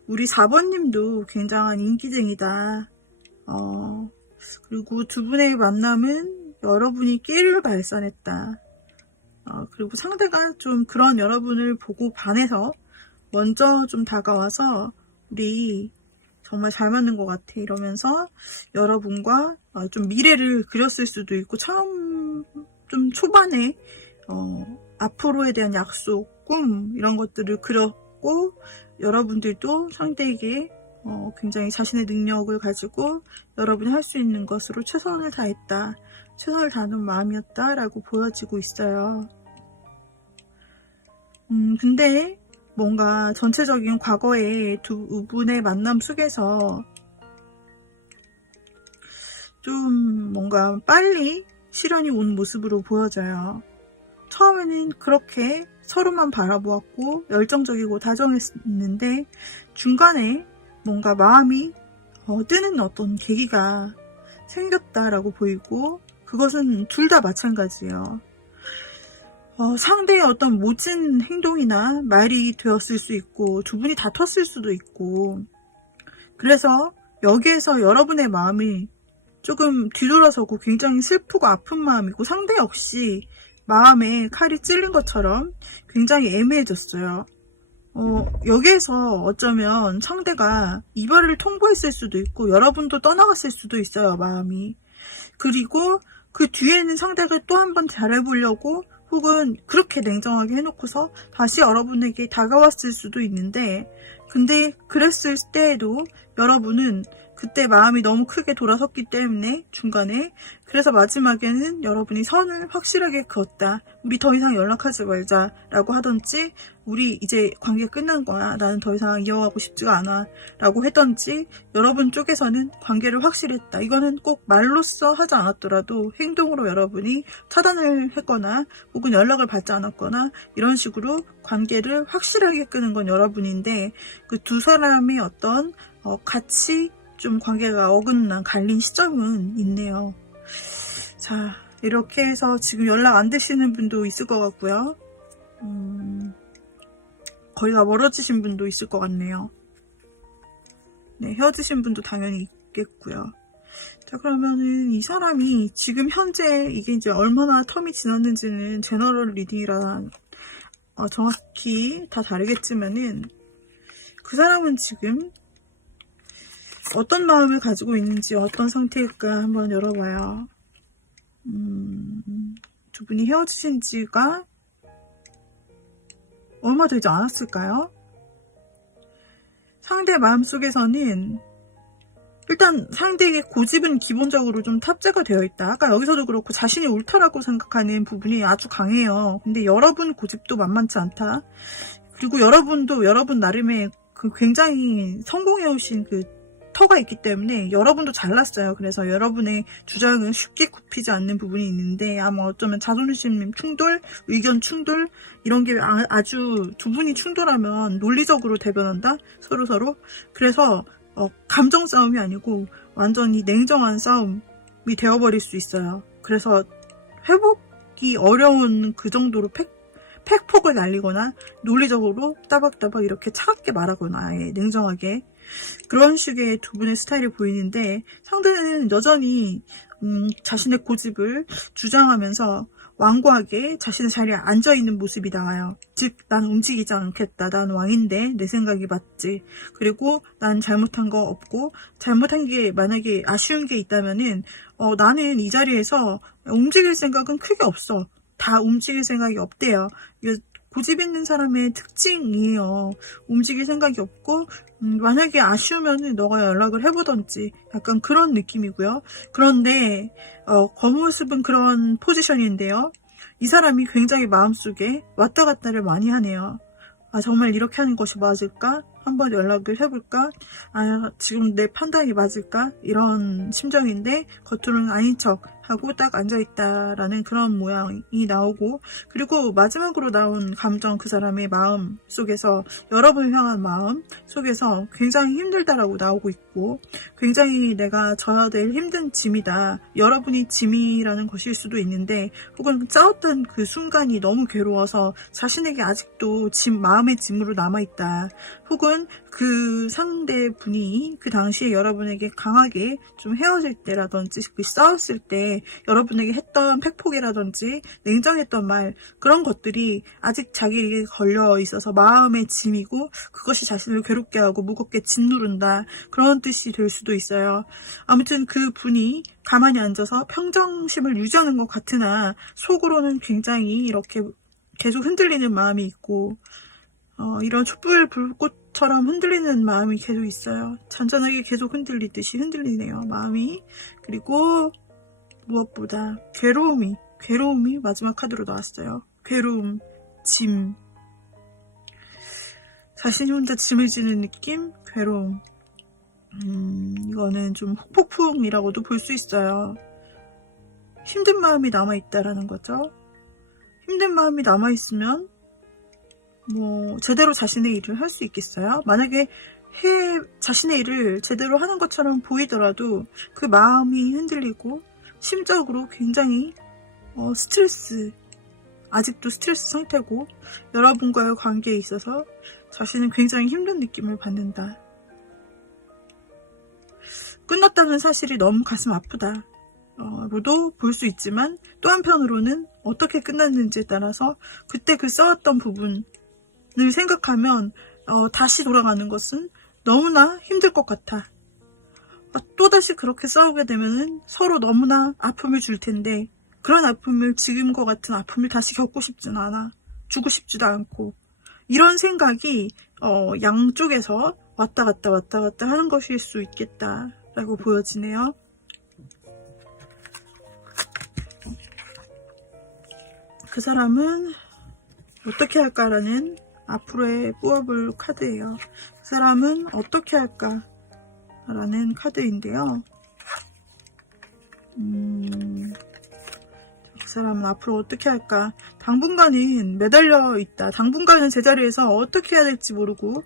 우리 4번님도 굉장한 인기쟁이다. 그리고 두 분의 만남은 여러분이 끼를 발산했다. 그리고 상대가 좀 그런 여러분을 보고 반해서 먼저 좀 다가와서 우리 정말 잘 맞는 것 같아 이러면서 여러분과 좀 미래를 그렸을 수도 있고 처음 좀 초반에 앞으로에 대한 약속, 꿈 이런 것들을 그렸고 여러분들도 상대에게 굉장히 자신의 능력을 가지고 여러분이 할 수 있는 것으로 최선을 다했다. 최선을 다하는 마음이었다 라고 보여지고 있어요. 근데 뭔가 전체적인 과거의 두 분의 만남 속에서 좀 뭔가 빨리 실현이 온 모습으로 보여져요. 처음에는 그렇게 서로만 바라보았고 열정적이고 다정했는데 중간에 뭔가 마음이 뜨는 어떤 계기가 생겼다라고 보이고 그것은 둘 다 마찬가지예요. 상대의 어떤 모진 행동이나 말이 되었을 수 있고 두 분이 다퉜을 수도 있고 그래서 여기에서 여러분의 마음이 조금 뒤돌아서고 굉장히 슬프고 아픈 마음이고 상대 역시 마음에 칼이 찔린 것처럼 굉장히 애매해졌어요. 여기에서 어쩌면 상대가 이별을 통보했을 수도 있고 여러분도 떠나갔을 수도 있어요, 마음이. 그리고 그 뒤에는 상대가 또 한 번 잘해보려고 혹은 그렇게 냉정하게 해놓고서 다시 여러분에게 다가왔을 수도 있는데 근데 그랬을 때에도 여러분은 그때 마음이 너무 크게 돌아섰기 때문에 중간에 그래서 마지막에는 여러분이 선을 확실하게 그었다. 우리 더 이상 연락하지 말자 라고 하던지 우리 이제 관계 끝난 거야. 나는 더 이상 이어가고 싶지가 않아 라고 했던지 여러분 쪽에서는 관계를 확실했다. 이거는 꼭 말로써 하지 않았더라도 행동으로 여러분이 차단을 했거나 혹은 연락을 받지 않았거나 이런 식으로 관계를 확실하게 끄는 건 여러분인데 그 두 사람의 어떤 같이 좀 관계가 어긋난 갈린 시점은 있네요. 자, 이렇게 해서 지금 연락 안 되시는 분도 있을 것 같고요. 거리가 멀어지신 분도 있을 것 같네요. 네, 헤어지신 분도 당연히 있겠고요. 자, 그러면은 이 사람이 지금 현재 이게 이제 얼마나 텀이 지났는지는 제너럴 리딩이라 정확히 다 다르겠지만은 그 사람은 지금 어떤 마음을 가지고 있는지 어떤 상태일까 한번 열어봐요. 두 분이 헤어지신 지가 얼마 되지 않았을까요? 상대 마음속에서는 일단 상대의 고집은 기본적으로 좀 탑재가 되어 있다. 아까 여기서도 그렇고 자신이 옳다라고 생각하는 부분이 아주 강해요. 근데 여러분 고집도 만만치 않다. 그리고 여러분도 여러분 나름의 그 굉장히 성공해오신 그 터가 있기 때문에 여러분도 잘났어요. 그래서 여러분의 주장은 쉽게 굽히지 않는 부분이 있는데 아마 어쩌면 자존심 충돌, 의견 충돌 이런 게 아주 두 분이 충돌하면 논리적으로 대변한다? 서로. 그래서 감정 싸움이 아니고 완전히 냉정한 싸움이 되어버릴 수 있어요. 그래서 회복이 어려운 그 정도로 팩폭을 날리거나 논리적으로 따박따박 이렇게 차갑게 말하거나 아예 냉정하게 그런 식의 두 분의 스타일이 보이는데 상대는 여전히 자신의 고집을 주장하면서 완고하게 자신의 자리에 앉아있는 모습이 나와요. 즉, 난 움직이지 않겠다. 난 왕인데 내 생각이 맞지. 그리고 난 잘못한 거 없고 잘못한 게 만약에 아쉬운 게 있다면은 나는 이 자리에서 움직일 생각은 크게 없어. 다 움직일 생각이 없대요. 고집 있는 사람의 특징이에요. 움직일 생각이 없고 만약에 아쉬우면 너가 연락을 해보던지 약간 그런 느낌이고요. 그런데 겉모습은 그런 포지션인데요. 이 사람이 굉장히 마음속에 왔다 갔다를 많이 하네요. 아, 정말 이렇게 하는 것이 맞을까? 한번 연락을 해볼까? 아, 지금 내 판단이 맞을까? 이런 심정인데 겉으로는 아닌 척 하고 딱 앉아있다라는 그런 모양이 나오고, 그리고 마지막으로 나온 감정, 그 사람의 마음 속에서, 여러분을 향한 마음 속에서 굉장히 힘들다라고 나오고 있고, 굉장히 내가 져야 될 힘든 짐이다. 여러분이 짐이라는 것일 수도 있는데, 혹은 싸웠던 그 순간이 너무 괴로워서 자신에게 아직도 마음의 짐으로 남아있다. 혹은 그 상대분이 그 당시에 여러분에게 강하게 좀 헤어질 때라든지 싸웠을 때 여러분에게 했던 팩폭이라든지 냉정했던 말, 그런 것들이 아직 자기에게 걸려 있어서 마음의 짐이고 그것이 자신을 괴롭게 하고 무겁게 짓누른다, 그런 뜻이 될 수도 있어요. 아무튼 그 분이 가만히 앉아서 평정심을 유지하는 것 같으나 속으로는 굉장히 이렇게 계속 흔들리는 마음이 있고 이런 촛불 불꽃처럼 흔들리는 마음이 계속 있어요. 잔잔하게 계속 흔들리듯이 흔들리네요, 마음이. 그리고 무엇보다 괴로움이 마지막 카드로 나왔어요. 괴로움, 짐. 자신이 혼자 짐을 지는 느낌? 괴로움. 이거는 좀 폭풍이라고도 볼 수 있어요. 힘든 마음이 남아있다라는 거죠. 힘든 마음이 남아있으면 제대로 자신의 일을 할 수 있겠어요? 만약에 자신의 일을 제대로 하는 것처럼 보이더라도 그 마음이 흔들리고 심적으로 굉장히 아직도 스트레스 상태고 여러분과의 관계에 있어서 자신은 굉장히 힘든 느낌을 받는다. 끝났다는 사실이 너무 가슴 아프다 로도 볼 수 있지만, 또 한편으로는 어떻게 끝났는지에 따라서 그때 그 싸웠던 부분을 생각하면 다시 돌아가는 것은 너무나 힘들 것 같아. 또다시 그렇게 싸우게 되면은 서로 너무나 아픔을 줄 텐데, 그런 아픔을, 지금과 같은 아픔을 다시 겪고 싶진 않아. 주고 싶지도 않고. 이런 생각이 양쪽에서 왔다 갔다 하는 것일 수 있겠다라고 보여지네요. 그 사람은 어떻게 할까라는 앞으로의 뽑아볼 카드예요. 그 사람은 어떻게 할까라는 카드인데요. 그 사람은 앞으로 어떻게 할까? 당분간은 매달려 있다. 당분간은 제자리에서 어떻게 해야 될지 모르고,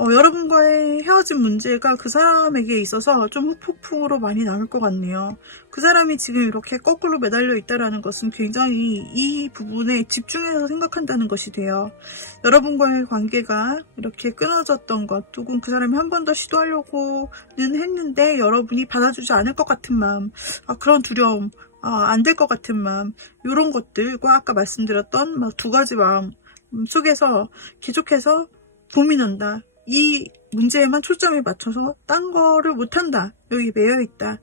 여러분과의 헤어진 문제가 그 사람에게 있어서 좀 폭풍으로 많이 남을 것 같네요. 그 사람이 지금 이렇게 거꾸로 매달려 있다는 것은 굉장히 이 부분에 집중해서 생각한다는 것이 돼요. 여러분과의 관계가 이렇게 끊어졌던 것, 혹은 그 사람이 한 번 더 시도하려고는 했는데 여러분이 받아주지 않을 것 같은 마음, 그런 두려움, 안 될 것 같은 마음, 이런 것들과 아까 말씀드렸던 두 가지 마음 속에서 계속해서 고민한다. 이 문제에만 초점을 맞춰서 딴 거를 못한다. 여기 매여있다.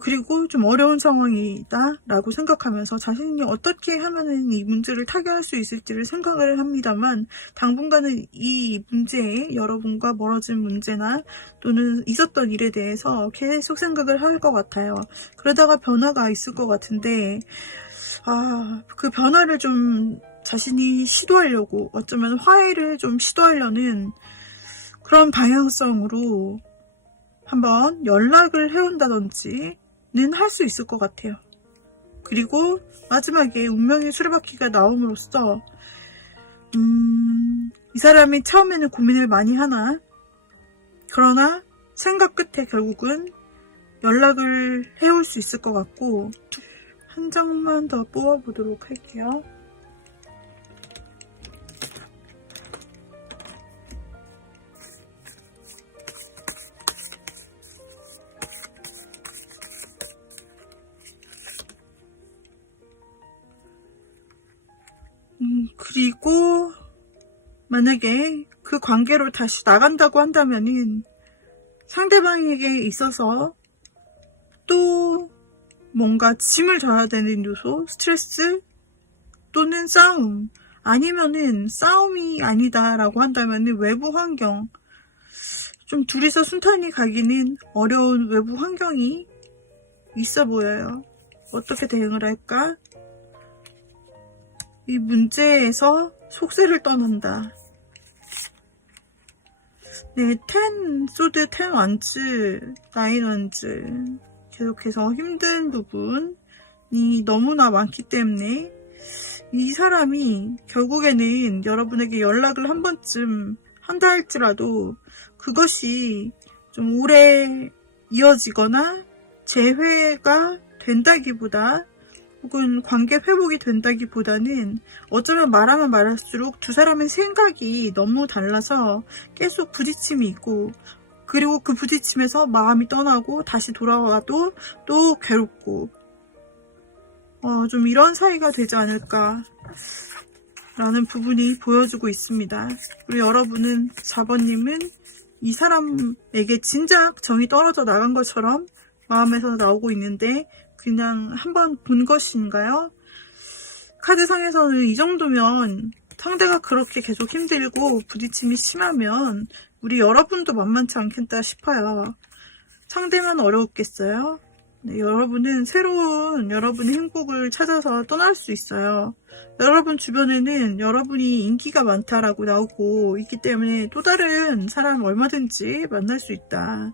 그리고 좀 어려운 상황이다 라고 생각하면서 자신이 어떻게 하면은 이 문제를 타개할 수 있을지를 생각을 합니다만, 당분간은 이 문제에, 여러분과 멀어진 문제나 또는 있었던 일에 대해서 계속 생각을 할 것 같아요. 그러다가 변화가 있을 것 같은데, 그 변화를 좀 자신이 시도하려고, 어쩌면 화해를 좀 시도하려는 그런 방향성으로 한번 연락을 해온다든지는 할 수 있을 것 같아요. 그리고 마지막에 운명의 수레바퀴가 나옴으로써 이 사람이 처음에는 고민을 많이 하나, 그러나 생각 끝에 결국은 연락을 해올 수 있을 것 같고, 한 장만 더 뽑아보도록 할게요. 그리고 만약에 그 관계로 다시 나간다고 한다면은 상대방에게 있어서 또 뭔가 짐을 져야 되는 요소, 스트레스 또는 싸움, 아니면은 싸움이 아니다라고 한다면은 외부 환경, 좀 둘이서 순탄히 가기는 어려운 외부 환경이 있어 보여요. 어떻게 대응을 할까? 이 문제에서 속세를 떠난다. 네, 10 소드, 10 완즈, 9 완즈. 계속해서 힘든 부분이 너무나 많기 때문에 이 사람이 결국에는 여러분에게 연락을 한 번쯤 한다 할지라도 그것이 좀 오래 이어지거나 재회가 된다기보다, 혹은 관계 회복이 된다기보다는 어쩌면 말하면 말할수록 두 사람의 생각이 너무 달라서 계속 부딪힘이 있고, 그리고 그 부딪힘에서 마음이 떠나고 다시 돌아와도 또 괴롭고, 좀 이런 사이가 되지 않을까 라는 부분이 보여주고 있습니다. 그리고 여러분은 4번님은 이 사람에게 진작 정이 떨어져 나간 것처럼 마음에서 나오고 있는데 그냥 한번 본 것인가요? 카드상에서는 이 정도면 상대가 그렇게 계속 힘들고 부딪힘이 심하면 우리 여러분도 만만치 않겠다 싶어요. 상대만 어려웠겠어요? 네, 여러분은 새로운 여러분의 행복을 찾아서 떠날 수 있어요. 여러분 주변에는 여러분이 인기가 많다라고 나오고 있기 때문에 또 다른 사람 얼마든지 만날 수 있다.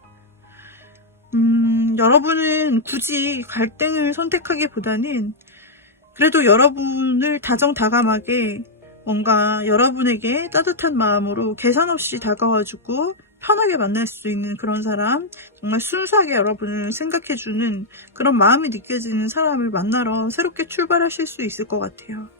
여러분은 굳이 갈등을 선택하기보다는 그래도 여러분을 다정다감하게 뭔가 여러분에게 따뜻한 마음으로 계산 없이 다가와주고 편하게 만날 수 있는 그런 사람, 정말 순수하게 여러분을 생각해주는 그런 마음이 느껴지는 사람을 만나러 새롭게 출발하실 수 있을 것 같아요.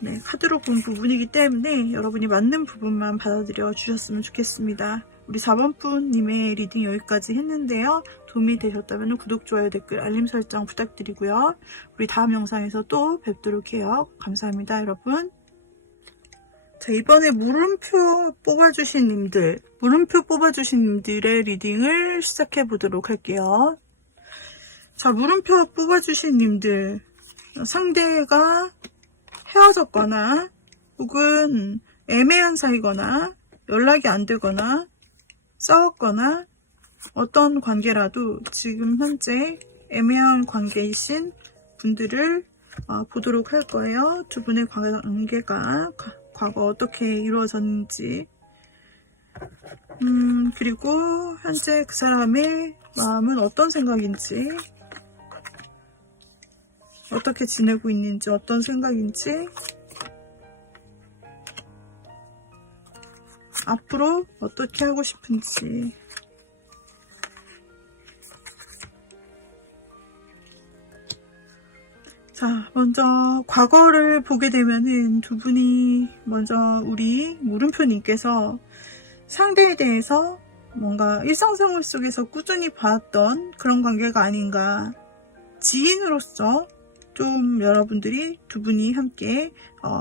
네, 카드로 본 부분이기 때문에 여러분이 맞는 부분만 받아들여 주셨으면 좋겠습니다. 우리 4번 분님의 리딩 여기까지 했는데요. 도움이 되셨다면 구독, 좋아요, 댓글, 알림 설정 부탁드리고요. 우리 다음 영상에서 또 뵙도록 해요. 감사합니다, 여러분. 자, 이번에 물음표 뽑아주신 님들의 리딩을 시작해 보도록 할게요. 자, 물음표 뽑아주신 님들, 상대가 헤어졌거나 혹은 애매한 사이거나 연락이 안 되거나 싸웠거나 어떤 관계라도 지금 현재 애매한 관계이신 분들을 보도록 할 거예요. 두 분의 관계가 과거 어떻게 이루어졌는지, 그리고 현재 그 사람의 마음은 어떤 생각인지, 어떻게 지내고 있는지, 어떤 생각인지, 앞으로 어떻게 하고 싶은지. 자, 먼저 과거를 보게 되면은 두 분이 먼저 우리 물음표님께서 상대에 대해서 뭔가 일상생활 속에서 꾸준히 봐왔던 그런 관계가 아닌가. 지인으로서 좀 여러분들이 두 분이 함께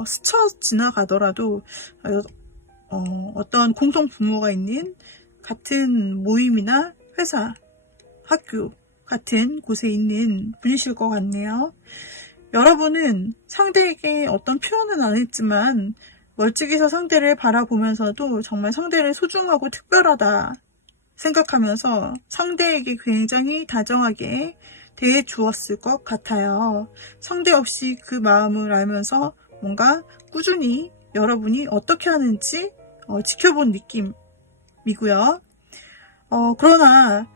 스쳐 지나가더라도 어떤 공통 부모가 있는 같은 모임이나 회사, 학교 같은 곳에 있는 분이실 것 같네요. 여러분은 상대에게 어떤 표현은 안 했지만 멀찍이서 상대를 바라보면서도 정말 상대를 소중하고 특별하다 생각하면서 상대에게 굉장히 다정하게 대해 주었을 것 같아요. 상대 없이 그 마음을 알면서 뭔가 꾸준히 여러분이 어떻게 하는지 지켜본 느낌이 모습이고요. 그러나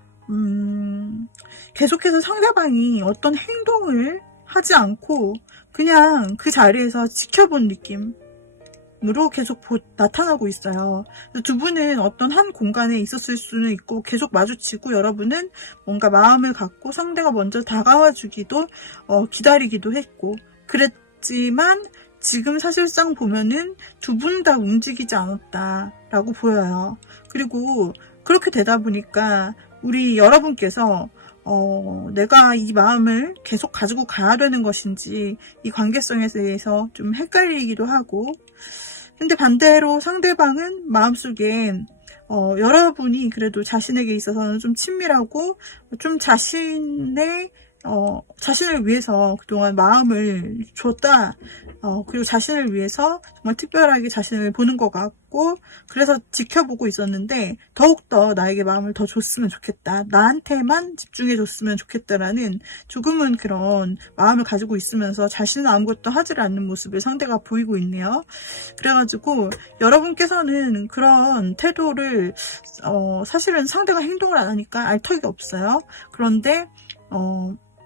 계속해서 상대방이 어떤 행동을 하지 않고 그냥 그 자리에서 지켜본 느낌으로 계속 나타나고 있어요. 두 분은 어떤 한 공간에 있었을 수는 있고 계속 마주치고 여러분은 뭔가 마음을 갖고 상대가 먼저 다가와 주기도 기다리기도 했고 그랬지만 지금 사실상 보면은 두 분 다 움직이지 않았다라고 보여요. 그리고 그렇게 되다 보니까 우리 여러분께서 내가 이 마음을 계속 가지고 가야 되는 것인지 이 관계성에 대해서 좀 헷갈리기도 하고 근데 반대로 상대방은 마음속엔 여러분이 그래도 자신에게 있어서는 좀 친밀하고 좀 자신을 위해서 그동안 마음을 줬다. 그리고 자신을 위해서 정말 특별하게 자신을 보는 것 같고, 그래서 지켜보고 있었는데, 더욱더 나에게 마음을 더 줬으면 좋겠다. 나한테만 집중해줬으면 좋겠다라는 조금은 그런 마음을 가지고 있으면서 자신은 아무것도 하지를 않는 모습을 상대가 보이고 있네요. 그래가지고, 여러분께서는 그런 태도를, 사실은 상대가 행동을 안 하니까 알 턱이 없어요. 그런데,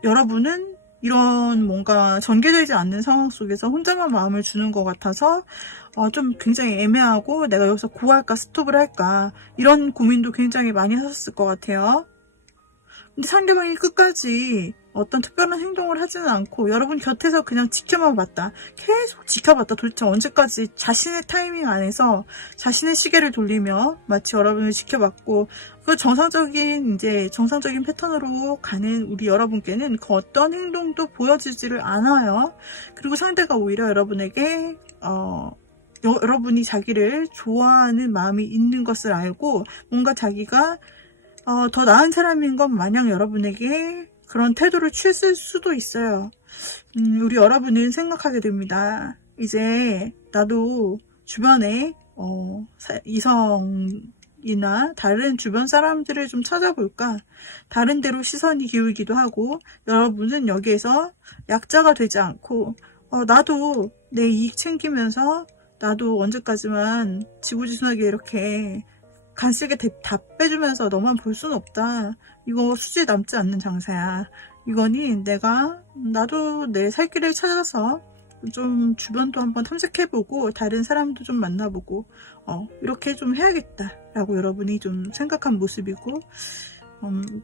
여러분은 이런 뭔가 전개되지 않는 상황 속에서 혼자만 마음을 주는 것 같아서 좀 굉장히 애매하고 내가 여기서 고할까 스톱을 할까 이런 고민도 굉장히 많이 하셨을 것 같아요. 근데 상대방이 끝까지 어떤 특별한 행동을 하지는 않고 여러분 곁에서 그냥 지켜만 봤다. 계속 지켜봤다. 도대체 언제까지 자신의 타이밍 안에서 자신의 시계를 돌리며 마치 여러분을 지켜봤고 그 정상적인 패턴으로 가는 우리 여러분께는 그 어떤 행동도 보여주지를 않아요. 그리고 상대가 오히려 여러분에게 여러분이 자기를 좋아하는 마음이 있는 것을 알고 뭔가 자기가 더 나은 사람인 것 마냥 여러분에게 그런 태도를 취했을 수도 있어요. 우리 여러분은 생각하게 됩니다. 이제 나도 주변에 이성이나 다른 주변 사람들을 좀 찾아볼까? 다른 데로 시선이 기울기도 하고 여러분은 여기에서 약자가 되지 않고 나도 내 이익 챙기면서 나도 언제까지만 지고지순하게 이렇게 간쓰게 다 빼주면서 너만 볼 수는 없다. 이거 수지에 남지 않는 장사야. 이거니 나도 내 살 길을 찾아서 좀 주변도 한번 탐색해보고 다른 사람도 좀 만나보고 이렇게 좀 해야겠다 라고 여러분이 좀 생각한 모습이고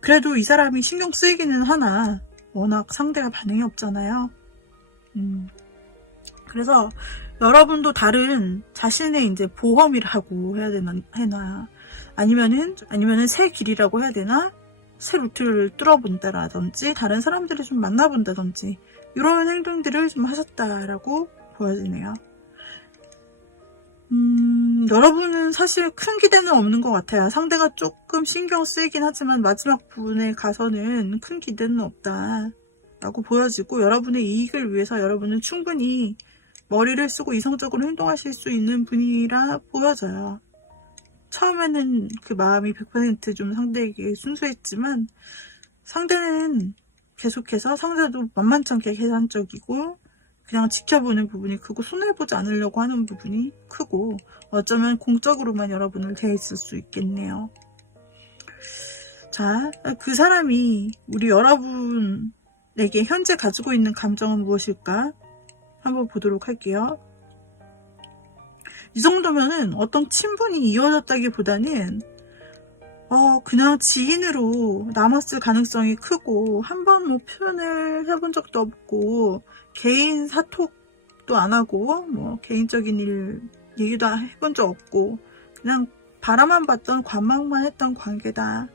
그래도 이 사람이 신경 쓰이기는 하나 워낙 상대가 반응이 없잖아요. 그래서 여러분도 다른 자신의 이제 보험이라고 해야 되나 아니면은 새 길이라고 해야 되나 새 루트를 뚫어본다라든지 다른 사람들을 좀 만나본다든지 이런 행동들을 좀 하셨다라고 보여지네요. 여러분은 사실 큰 기대는 없는 것 같아요. 상대가 조금 신경 쓰이긴 하지만 마지막 부분에 가서는 큰 기대는 없다라고 보여지고 여러분의 이익을 위해서 여러분은 충분히 머리를 쓰고 이성적으로 행동하실 수 있는 분이라 보여져요. 처음에는 그 마음이 100% 좀 상대에게 순수했지만 상대는 계속해서 상대도 만만치 않게 계산적이고 그냥 지켜보는 부분이 크고 손해보지 않으려고 하는 부분이 크고 어쩌면 공적으로만 여러분을 대했을 수 있겠네요. 자, 그 사람이 우리 여러분에게 현재 가지고 있는 감정은 무엇일까? 한번 보도록 할게요. 이 정도면은 어떤 친분이 이어졌다기보다는 그냥 지인으로 남았을 가능성이 크고 한 번 뭐 표현을 해본 적도 없고 개인 사톡도 안 하고 뭐 개인적인 일 얘기도 해본 적 없고 그냥 바라만 봤던 관망만 했던 관계다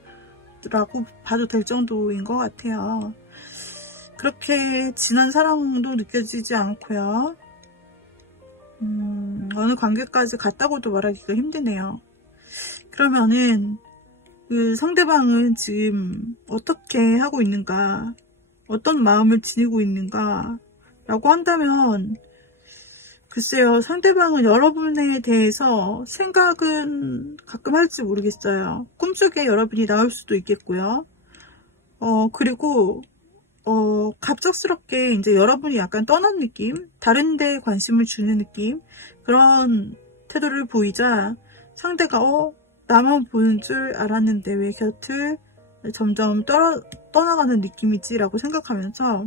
라고 봐도 될 정도인 것 같아요. 그렇게 진한 사랑도 느껴지지 않고요. 어느 관계까지 갔다고도 말하기가 힘드네요. 그러면은 그 상대방은 지금 어떻게 하고 있는가, 어떤 마음을 지니고 있는가 라고 한다면 글쎄요, 상대방은 여러분에 대해서 생각은 가끔 할지 모르겠어요. 꿈속에 여러분이 나올 수도 있겠고요. 그리고 갑작스럽게 이제 여러분이 약간 떠난 느낌, 다른 데 관심을 주는 느낌, 그런 태도를 보이자 상대가 나만 보는 줄 알았는데 왜 곁을 점점 떠나가는 느낌이지? 라고 생각하면서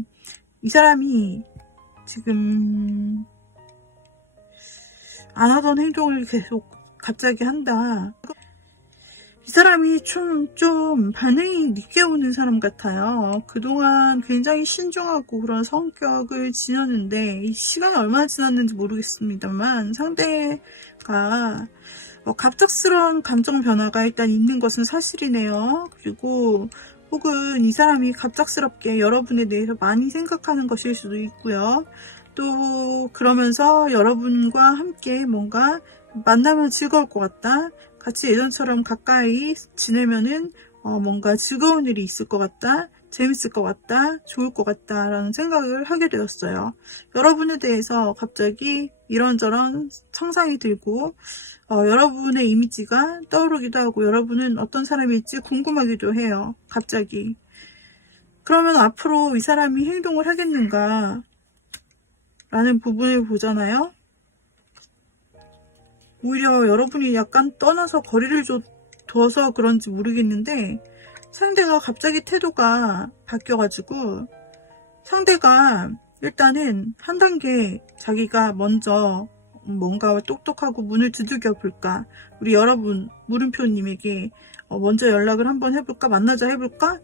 이 사람이 지금 안 하던 행동을 계속 갑자기 한다. 이 사람이 좀 반응이 늦게 오는 사람 같아요. 그동안 굉장히 신중하고 그런 성격을 지녔는데 이 시간이 얼마나 지났는지 모르겠습니다만 상대가 갑작스러운 감정 변화가 일단 있는 것은 사실이네요. 그리고 혹은 이 사람이 갑작스럽게 여러분에 대해서 많이 생각하는 것일 수도 있고요. 또 그러면서 여러분과 함께 뭔가 만나면 즐거울 것 같다. 같이 예전처럼 가까이 지내면은 뭔가 즐거운 일이 있을 것 같다. 재밌을 것 같다. 좋을 것 같다. 라는 생각을 하게 되었어요. 여러분에 대해서 갑자기 이런저런 상상이 들고 여러분의 이미지가 떠오르기도 하고 여러분은 어떤 사람일지 궁금하기도 해요. 갑자기. 그러면 앞으로 이 사람이 행동을 하겠는가 라는 부분을 보잖아요. 오히려 여러분이 약간 떠나서 거리를 둬서 그런지 모르겠는데 상대가 갑자기 태도가 바뀌어가지고 상대가 일단은 한 단계 자기가 먼저 뭔가 똑똑하고 문을 두들겨 볼까, 우리 여러분 물음표님에게 먼저 연락을 한번 해볼까, 만나자 해볼까,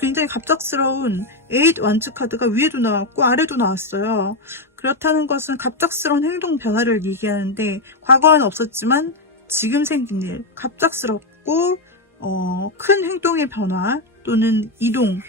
굉장히 갑작스러운 8 완츠 카드가 위에도 나왔고 아래도 나왔어요. 그렇다는 것은 갑작스러운 행동 변화를 얘기하는데 과거에는 없었지만 지금 생긴 일, 갑작스럽고 큰 행동의 변화 또는 이동을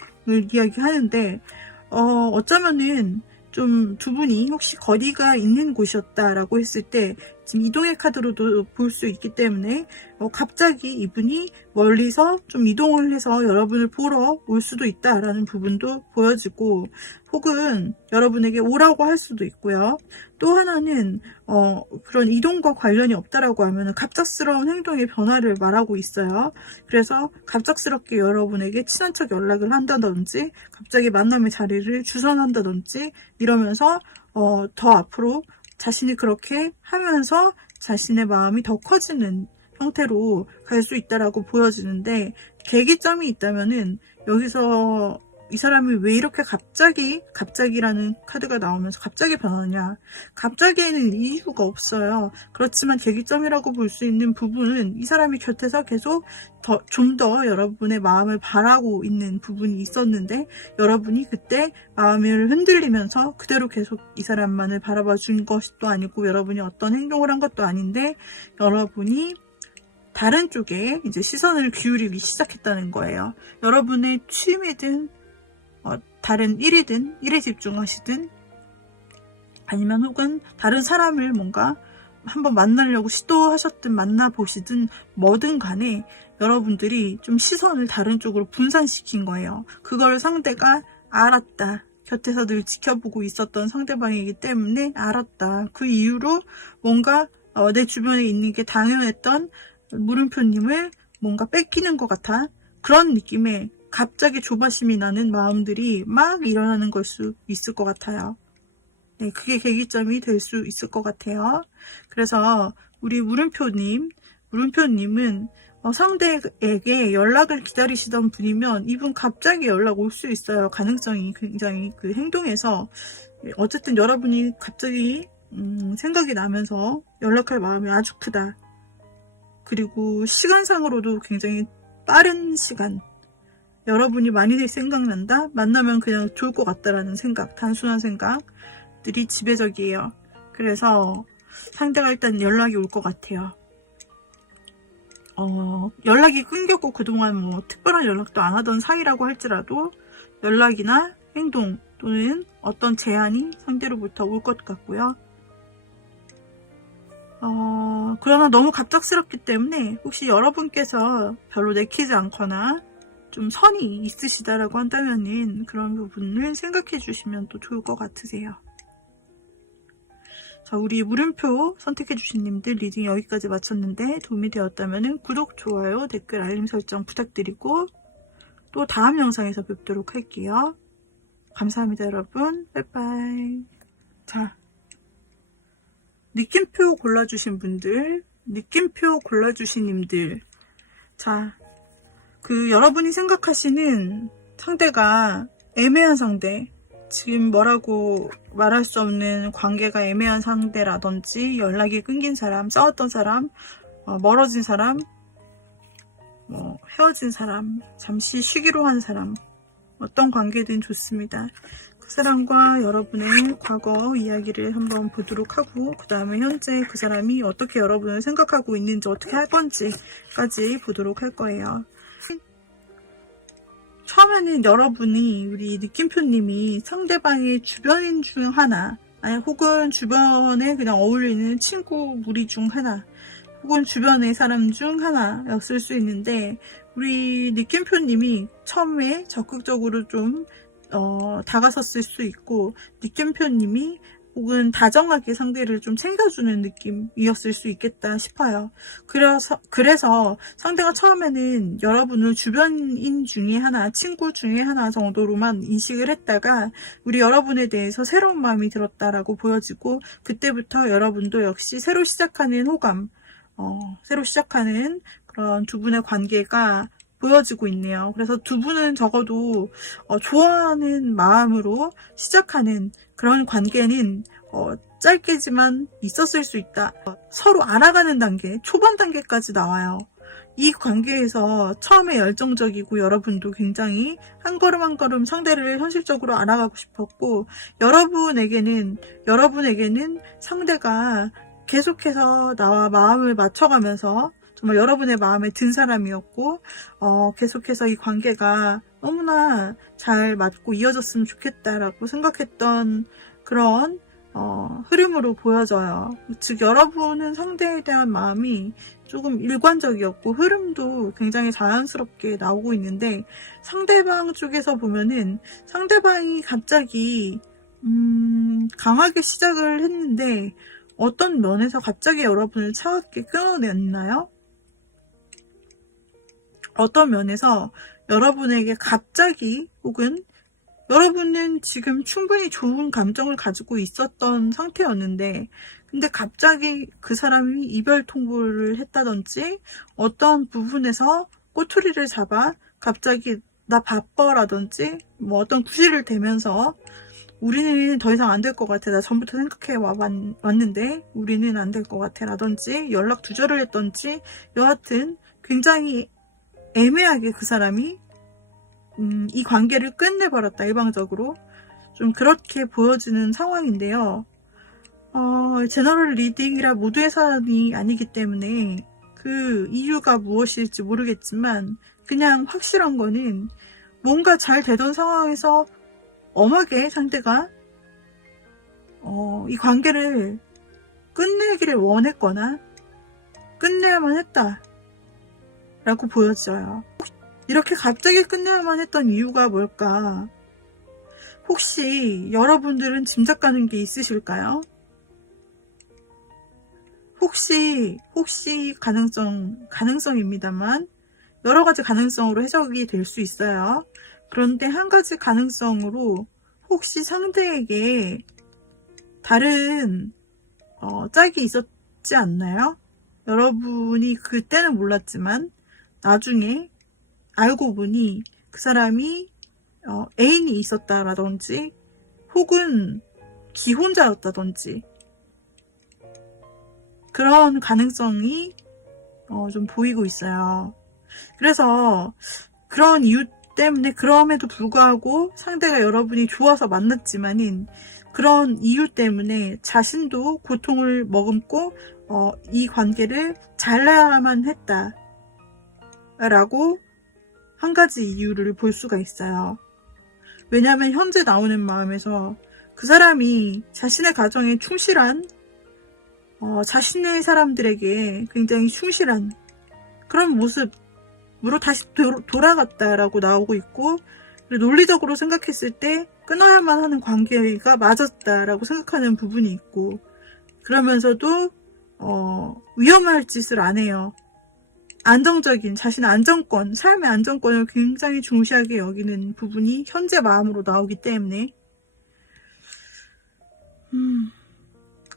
이야기하는데 어쩌면은 좀 두 분이 혹시 거리가 있는 곳이었다라고 했을 때 지금 이동의 카드로도 볼 수 있기 때문에 갑자기 이분이 멀리서 좀 이동을 해서 여러분을 보러 올 수도 있다라는 부분도 보여지고 혹은 여러분에게 오라고 할 수도 있고요. 또 하나는 그런 이동과 관련이 없다라고 하면 갑작스러운 행동의 변화를 말하고 있어요. 그래서 갑작스럽게 여러분에게 친한 척 연락을 한다든지 갑자기 만남의 자리를 주선한다든지 이러면서 더 앞으로 자신이 그렇게 하면서 자신의 마음이 더 커지는 형태로 갈 수 있다라고 보여지는데 계기점이 있다면은 여기서 이 사람이 왜 이렇게 갑자기라는 카드가 나오면서 갑자기 변하냐. 갑자기에는 이유가 없어요. 그렇지만 계기점이라고 볼 수 있는 부분은 이 사람이 곁에서 계속 좀 더 여러분의 마음을 바라고 있는 부분이 있었는데 여러분이 그때 마음을 흔들리면서 그대로 계속 이 사람만을 바라봐 준 것도 아니고 여러분이 어떤 행동을 한 것도 아닌데 여러분이 다른 쪽에 이제 시선을 기울이기 시작했다는 거예요. 여러분의 취미든 다른 일이든 일에 집중하시든 아니면 혹은 다른 사람을 뭔가 한번 만나려고 시도하셨든 만나보시든 뭐든 간에 여러분들이 좀 시선을 다른 쪽으로 분산시킨 거예요. 그걸 상대가 알았다. 곁에서 늘 지켜보고 있었던 상대방이기 때문에 알았다. 그 이유로 뭔가 내 주변에 있는 게 당연했던 물음표님을 뭔가 뺏기는 것 같아. 그런 느낌의 갑자기 조바심이 나는 마음들이 막 일어나는 걸 수 있을 것 같아요. 네, 그게 계기점이 될 수 있을 것 같아요. 그래서 우리 물음표님은 상대에게 연락을 기다리시던 분이면 이분 갑자기 연락 올 수 있어요. 가능성이 굉장히 그 행동에서 어쨌든 여러분이 갑자기 생각이 나면서 연락할 마음이 아주 크다. 그리고 시간상으로도 굉장히 빠른 시간. 여러분이 많이 생각난다? 만나면 그냥 좋을 것 같다라는 생각, 단순한 생각들이 지배적이에요. 그래서 상대가 일단 연락이 올 것 같아요. 연락이 끊겼고 그동안 뭐 특별한 연락도 안 하던 사이라고 할지라도 연락이나 행동 또는 어떤 제안이 상대로부터 올 것 같고요. 그러나 너무 갑작스럽기 때문에 혹시 여러분께서 별로 내키지 않거나 좀 선이 있으시다라고 한다면은 그런 부분을 생각해 주시면 또 좋을 것 같으세요. 자, 우리 물음표 선택해 주신 님들 리딩 여기까지 마쳤는데 도움이 되었다면 구독, 좋아요, 댓글, 알림 설정 부탁드리고 또 다음 영상에서 뵙도록 할게요. 감사합니다, 여러분. 빠이빠이. 자, 느낌표 골라주신 분들, 느낌표 골라주신 님들 자, 여러분이 생각하시는 상대가 애매한 상대, 지금 뭐라고 말할 수 없는 관계가 애매한 상대라든지, 연락이 끊긴 사람, 싸웠던 사람, 멀어진 사람, 헤어진 사람, 잠시 쉬기로 한 사람, 어떤 관계든 좋습니다. 그 사람과 여러분의 과거 이야기를 한번 보도록 하고, 그 다음에 현재 그 사람이 어떻게 여러분을 생각하고 있는지, 어떻게 할 건지까지 보도록 할 거예요. 처음에는 여러분이, 우리 느낌표님이 상대방의 주변인 중 하나, 아니 혹은 주변에 그냥 어울리는 친구 무리 중 하나, 혹은 주변의 사람 중 하나였을 수 있는데, 우리 느낌표님이 처음에 적극적으로 좀 다가섰을 수 있고, 느낌표님이 혹은 다정하게 상대를 좀 챙겨주는 느낌이었을 수 있겠다 싶어요. 그래서 상대가 처음에는 여러분을 주변인 중에 하나, 친구 중에 하나 정도로만 인식을 했다가 우리 여러분에 대해서 새로운 마음이 들었다라고 보여지고, 그때부터 여러분도 역시 새로 시작하는 호감, 새로 시작하는 그런 두 분의 관계가 보여지고 있네요. 그래서 두 분은 적어도 좋아하는 마음으로 시작하는 그런 관계는 짧게지만 있었을 수 있다. 서로 알아가는 단계, 초반 단계까지 나와요. 이 관계에서 처음에 열정적이고, 여러분도 굉장히 한 걸음 한 걸음 상대를 현실적으로 알아가고 싶었고, 여러분에게는 상대가 계속해서 나와 마음을 맞춰가면서 정말 여러분의 마음에 든 사람이었고, 계속해서 이 관계가 너무나 잘 맞고 이어졌으면 좋겠다라고 생각했던 그런 흐름으로 보여져요. 즉, 여러분은 상대에 대한 마음이 조금 일관적이었고, 흐름도 굉장히 자연스럽게 나오고 있는데, 상대방 쪽에서 보면은 상대방이 갑자기 강하게 시작을 했는데, 어떤 면에서 갑자기 여러분을 차갑게 끊어냈나요? 어떤 면에서 여러분에게 갑자기, 혹은 여러분은 지금 충분히 좋은 감정을 가지고 있었던 상태였는데, 근데 갑자기 그 사람이 이별 통보를 했다든지, 어떤 부분에서 꼬투리를 잡아 갑자기 나 바빠라든지, 뭐 어떤 구실을 대면서 우리는 더 이상 안 될 것 같아, 나 전부터 생각해 왔는데 우리는 안 될 것 같아 라든지, 연락 두절을 했던지, 여하튼 굉장히 애매하게 그 사람이 이 관계를 끝내버렸다, 일방적으로. 좀 그렇게 보여지는 상황인데요. 제너럴 리딩이라 모두의 사안이 아니기 때문에 그 이유가 무엇일지 모르겠지만, 그냥 확실한 거는 뭔가 잘 되던 상황에서 엄하게 상대가 이 관계를 끝내기를 원했거나 끝내야만 했다 라고 보여져요. 이렇게 갑자기 끝내야만 했던 이유가 뭘까? 혹시 여러분들은 짐작 가는 게 있으실까요? 혹시 가능성입니다만, 여러 가지 가능성으로 해석이 될 수 있어요. 그런데 한 가지 가능성으로, 혹시 상대에게 다른 짝이 있었지 않나요? 여러분이 그때는 몰랐지만 나중에 알고 보니 그 사람이 애인이 있었다라든지, 혹은 기혼자였다든지, 그런 가능성이 좀 보이고 있어요. 그래서 그런 이유 때문에, 그럼에도 불구하고 상대가 여러분이 좋아서 만났지만은, 그런 이유 때문에 자신도 고통을 머금고 이 관계를 잘라야만 했다 라고 한 가지 이유를 볼 수가 있어요. 왜냐하면 현재 나오는 마음에서 그 사람이 자신의 가정에 충실한, 자신의 사람들에게 굉장히 충실한 그런 모습으로 다시 돌아갔다라고 나오고 있고, 논리적으로 생각했을 때 끊어야만 하는 관계가 맞았다라고 생각하는 부분이 있고, 그러면서도 위험할 짓을 안 해요. 안정적인 자신의 안정권, 삶의 안정권을 굉장히 중시하게 여기는 부분이 현재 마음으로 나오기 때문에,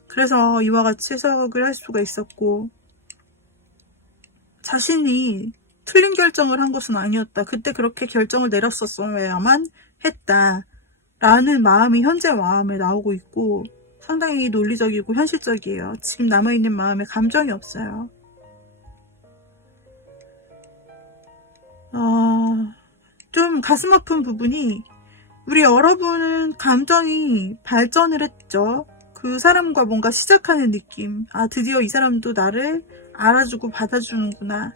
그래서 이와 같이 해석을 할 수가 있었고, 자신이 틀린 결정을 한 것은 아니었다. 그때 그렇게 결정을 내렸었어야만 했다. 라는 마음이 현재 마음에 나오고 있고 상당히 논리적이고 현실적이에요. 지금 남아있는 마음에 감정이 없어요. 좀 가슴 아픈 부분이 우리 여러분은 감정이 발전을 했죠. 그 사람과 뭔가 시작하는 느낌. 드디어 이 사람도 나를 알아주고 받아주는구나.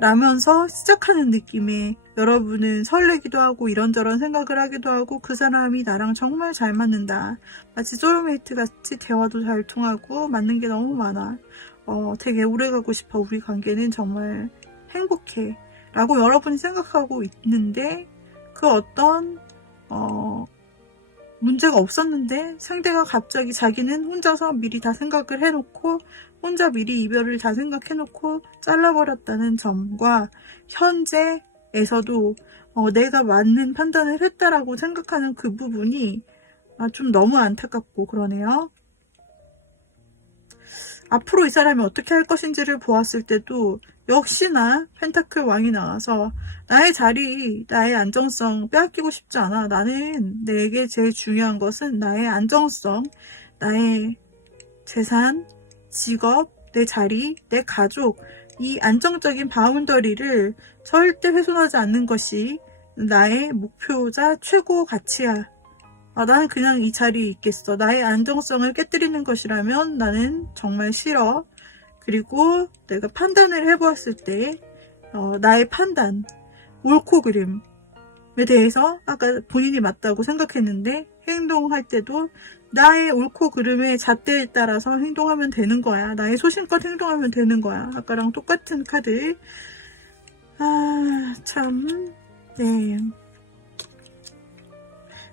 라면서 시작하는 느낌에 여러분은 설레기도 하고 이런저런 생각을 하기도 하고 그 사람이 나랑 정말 잘 맞는다. 마치 소울메이트 같이 대화도 잘 통하고 맞는 게 너무 많아. 되게 오래가고 싶어. 우리 관계는 정말 행복해. 라고 여러분이 생각하고 있는데 그 어떤 문제가 없었는데 상대가 갑자기 자기는 혼자서 미리 다 생각을 해놓고 혼자 미리 이별을 다 생각해놓고 잘라버렸다는 점과 현재에서도 내가 맞는 판단을 했다라고 생각하는 그 부분이 좀 너무 안타깝고 그러네요. 앞으로 이 사람이 어떻게 할 것인지를 보았을 때도 역시나 펜타클 왕이 나와서 나의 자리, 나의 안정성 빼앗기고 싶지 않아. 나는 내게 제일 중요한 것은 나의 안정성, 나의 재산, 직업, 내 자리, 내 가족, 이 안정적인 바운더리를 절대 훼손하지 않는 것이 나의 목표자 최고 가치야. 나는 그냥 이 자리에 있겠어. 나의 안정성을 깨뜨리는 것이라면 나는 정말 싫어. 그리고 내가 판단을 해보았을 때 나의 판단, 옳고 그름에 대해서 아까 본인이 맞다고 생각했는데 행동할 때도 나의 옳고 그름의 잣대에 따라서 행동하면 되는 거야. 나의 소신껏 행동하면 되는 거야. 아까랑 똑같은 카드. 참. 네.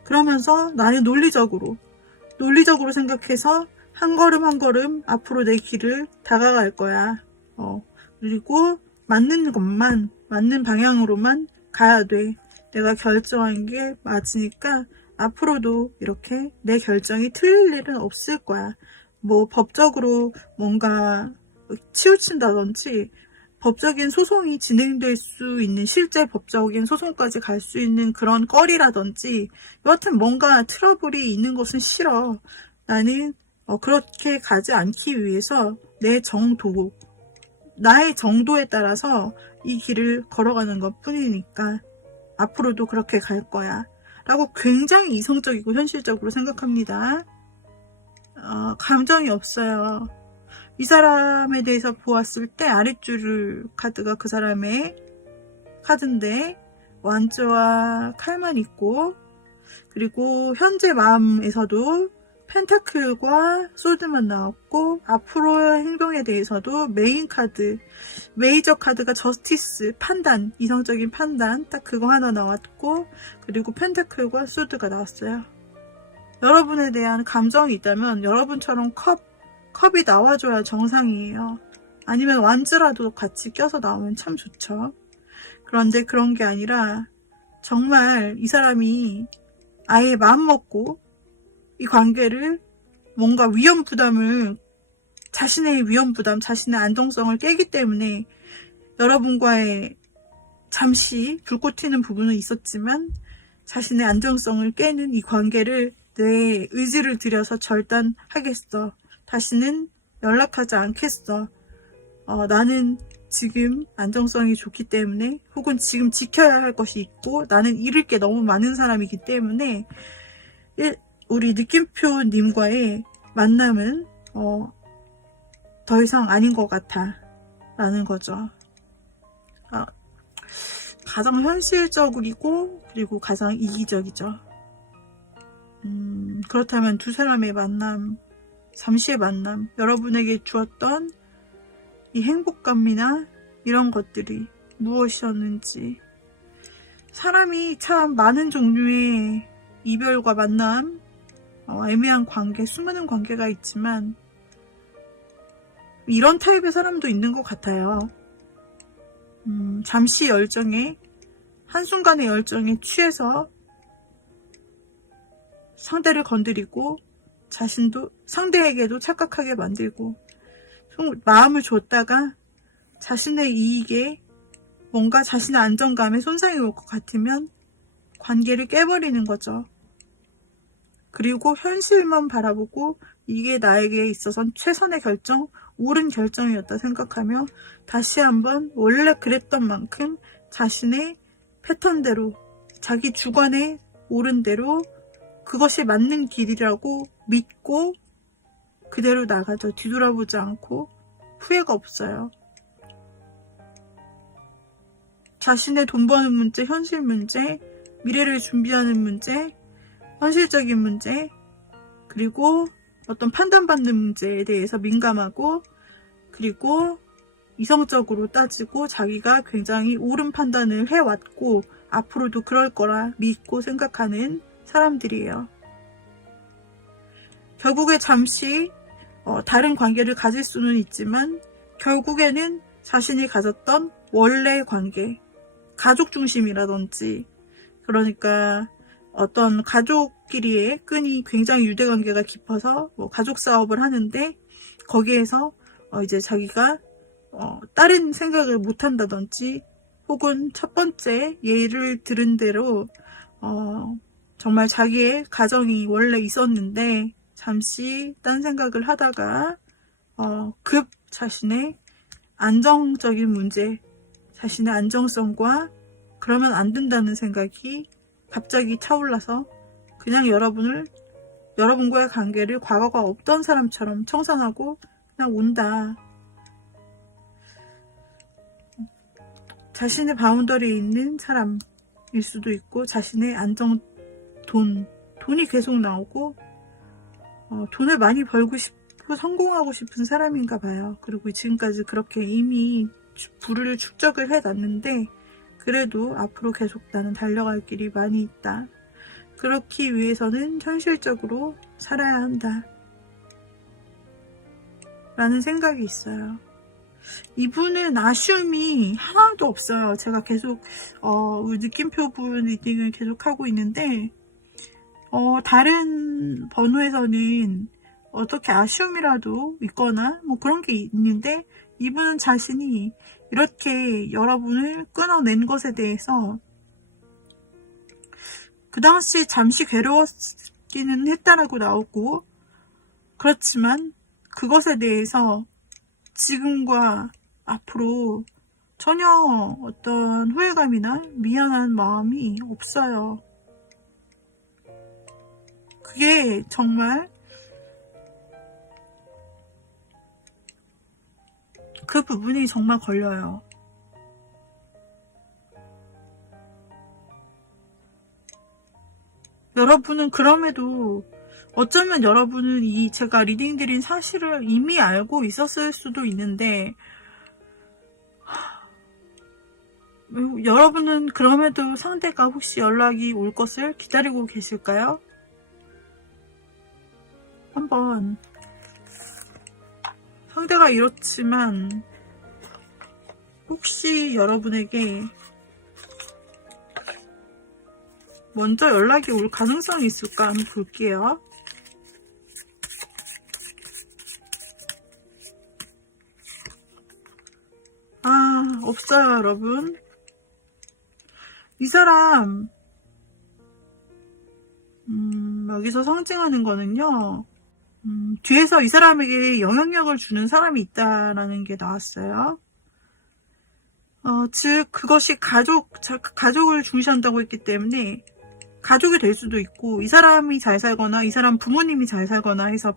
그러면서 나는 논리적으로 생각해서 한 걸음 한 걸음 앞으로 내 길을 다가갈 거야. 그리고 맞는 것만, 맞는 방향으로만 가야 돼. 내가 결정한 게 맞으니까 앞으로도 이렇게 내 결정이 틀릴 일은 없을 거야. 뭐 법적으로 뭔가 치우친다든지 법적인 소송이 진행될 수 있는 실제 법적인 소송까지 갈 수 있는 그런 거리라든지 여하튼 뭔가 트러블이 있는 것은 싫어. 나는 그렇게 가지 않기 위해서 내 정도, 나의 정도에 따라서 이 길을 걸어가는 것 뿐이니까 앞으로도 그렇게 갈 거야. 라고 굉장히 이성적이고 현실적으로 생각합니다. 감정이 없어요. 이 사람에 대해서 보았을 때 아랫줄 카드가 그 사람의 카드인데 완주와 칼만 있고 그리고 현재 마음에서도 펜타클과 소드만 나왔고 앞으로의 행동에 대해서도 메인 카드, 메이저 카드가 저스티스, 판단, 이성적인 판단 딱 그거 하나 나왔고 그리고 펜타클과 소드가 나왔어요. 여러분에 대한 감정이 있다면 여러분처럼 컵이 나와줘야 정상이에요. 아니면 완즈라도 같이 껴서 나오면 참 좋죠. 그런데 그런 게 아니라 정말 이 사람이 아예 마음먹고 이 관계를 뭔가 자신의 위험부담, 자신의 안정성을 깨기 때문에 여러분과의 잠시 불꽃 튀는 부분은 있었지만 자신의 안정성을 깨는 이 관계를 내 의지를 들여서 절단하겠어. 다시는 연락하지 않겠어. 나는 지금 안정성이 좋기 때문에 혹은 지금 지켜야 할 것이 있고 나는 잃을 게 너무 많은 사람이기 때문에 우리 느낌표님과의 만남은 더 이상 아닌 것 같아 라는 거죠. 가장 현실적이고 그리고 가장 이기적이죠. 그렇다면 두 사람의 만남, 잠시의 만남, 여러분에게 주었던 이 행복감이나 이런 것들이 무엇이었는지. 사람이 참 많은 종류의 이별과 만남, 애매한 관계, 수많은 관계가 있지만 이런 타입의 사람도 있는 것 같아요. 잠시 열정에, 한순간의 열정에 취해서 상대를 건드리고 자신도 상대에게도 착각하게 만들고 마음을 줬다가 자신의 이익에 뭔가 자신의 안정감에 손상이 올 것 같으면 관계를 깨버리는 거죠. 그리고 현실만 바라보고 이게 나에게 있어선 최선의 결정, 옳은 결정이었다 생각하며 다시 한번 원래 그랬던 만큼 자신의 패턴대로, 자기 주관에 옳은 대로 그것이 맞는 길이라고 믿고 그대로 나가죠. 뒤돌아보지 않고. 후회가 없어요. 자신의 돈 버는 문제, 현실 문제, 미래를 준비하는 문제, 현실적인 문제, 그리고 어떤 판단받는 문제에 대해서 민감하고, 그리고 이성적으로 따지고 자기가 굉장히 옳은 판단을 해왔고 앞으로도 그럴 거라 믿고 생각하는 사람들이에요. 결국에 잠시 다른 관계를 가질 수는 있지만 결국에는 자신이 가졌던 원래 관계, 가족 중심이라든지, 그러니까 어떤 가족끼리의 끈이 굉장히 유대관계가 깊어서 가족 사업을 하는데 거기에서 이제 자기가 다른 생각을 못한다든지, 혹은 첫 번째 예를 들은 대로 정말 자기의 가정이 원래 있었는데 잠시 딴 생각을 하다가 급 자신의 안정적인 문제, 자신의 안정성과 그러면 안 된다는 생각이 갑자기 차올라서 그냥 여러분과의 관계를 과거가 없던 사람처럼 청산하고 그냥 온다. 자신의 바운더리에 있는 사람일 수도 있고, 자신의 돈이 계속 나오고 돈을 많이 벌고 싶고 성공하고 싶은 사람인가 봐요. 그리고 지금까지 그렇게 이미 부를 축적을 해놨는데 그래도 앞으로 계속 나는 달려갈 길이 많이 있다. 그렇기 위해서는 현실적으로 살아야 한다. 라는 생각이 있어요. 이분은 아쉬움이 하나도 없어요. 제가 계속 느낌표분 리딩을 계속 하고 있는데 다른 번호에서는 어떻게 아쉬움이라도 있거나 뭐 그런 게 있는데 이분은 자신이 이렇게 여러분을 끊어낸 것에 대해서 그 당시 잠시 괴로웠기는 했다라고 나오고, 그렇지만 그것에 대해서 지금과 앞으로 전혀 어떤 후회감이나 미안한 마음이 없어요. 그게 정말 그 부분이 정말 걸려요. 여러분은 그럼에도 어쩌면 여러분은 제가 리딩 드린 사실을 이미 알고 있었을 수도 있는데 여러분은 그럼에도 상대가 혹시 연락이 올 것을 기다리고 계실까요? 한번 상대가 이렇지만 혹시 여러분에게 먼저 연락이 올 가능성이 있을까 한번 볼게요. 없어요, 여러분. 이 사람 여기서 상징하는 거는요, 뒤에서 이 사람에게 영향력을 주는 사람이 있다라는 게 나왔어요. 즉 그것이 가족을 중시한다고 했기 때문에 가족이 될 수도 있고, 이 사람이 잘 살거나 이 사람 부모님이 잘 살거나 해서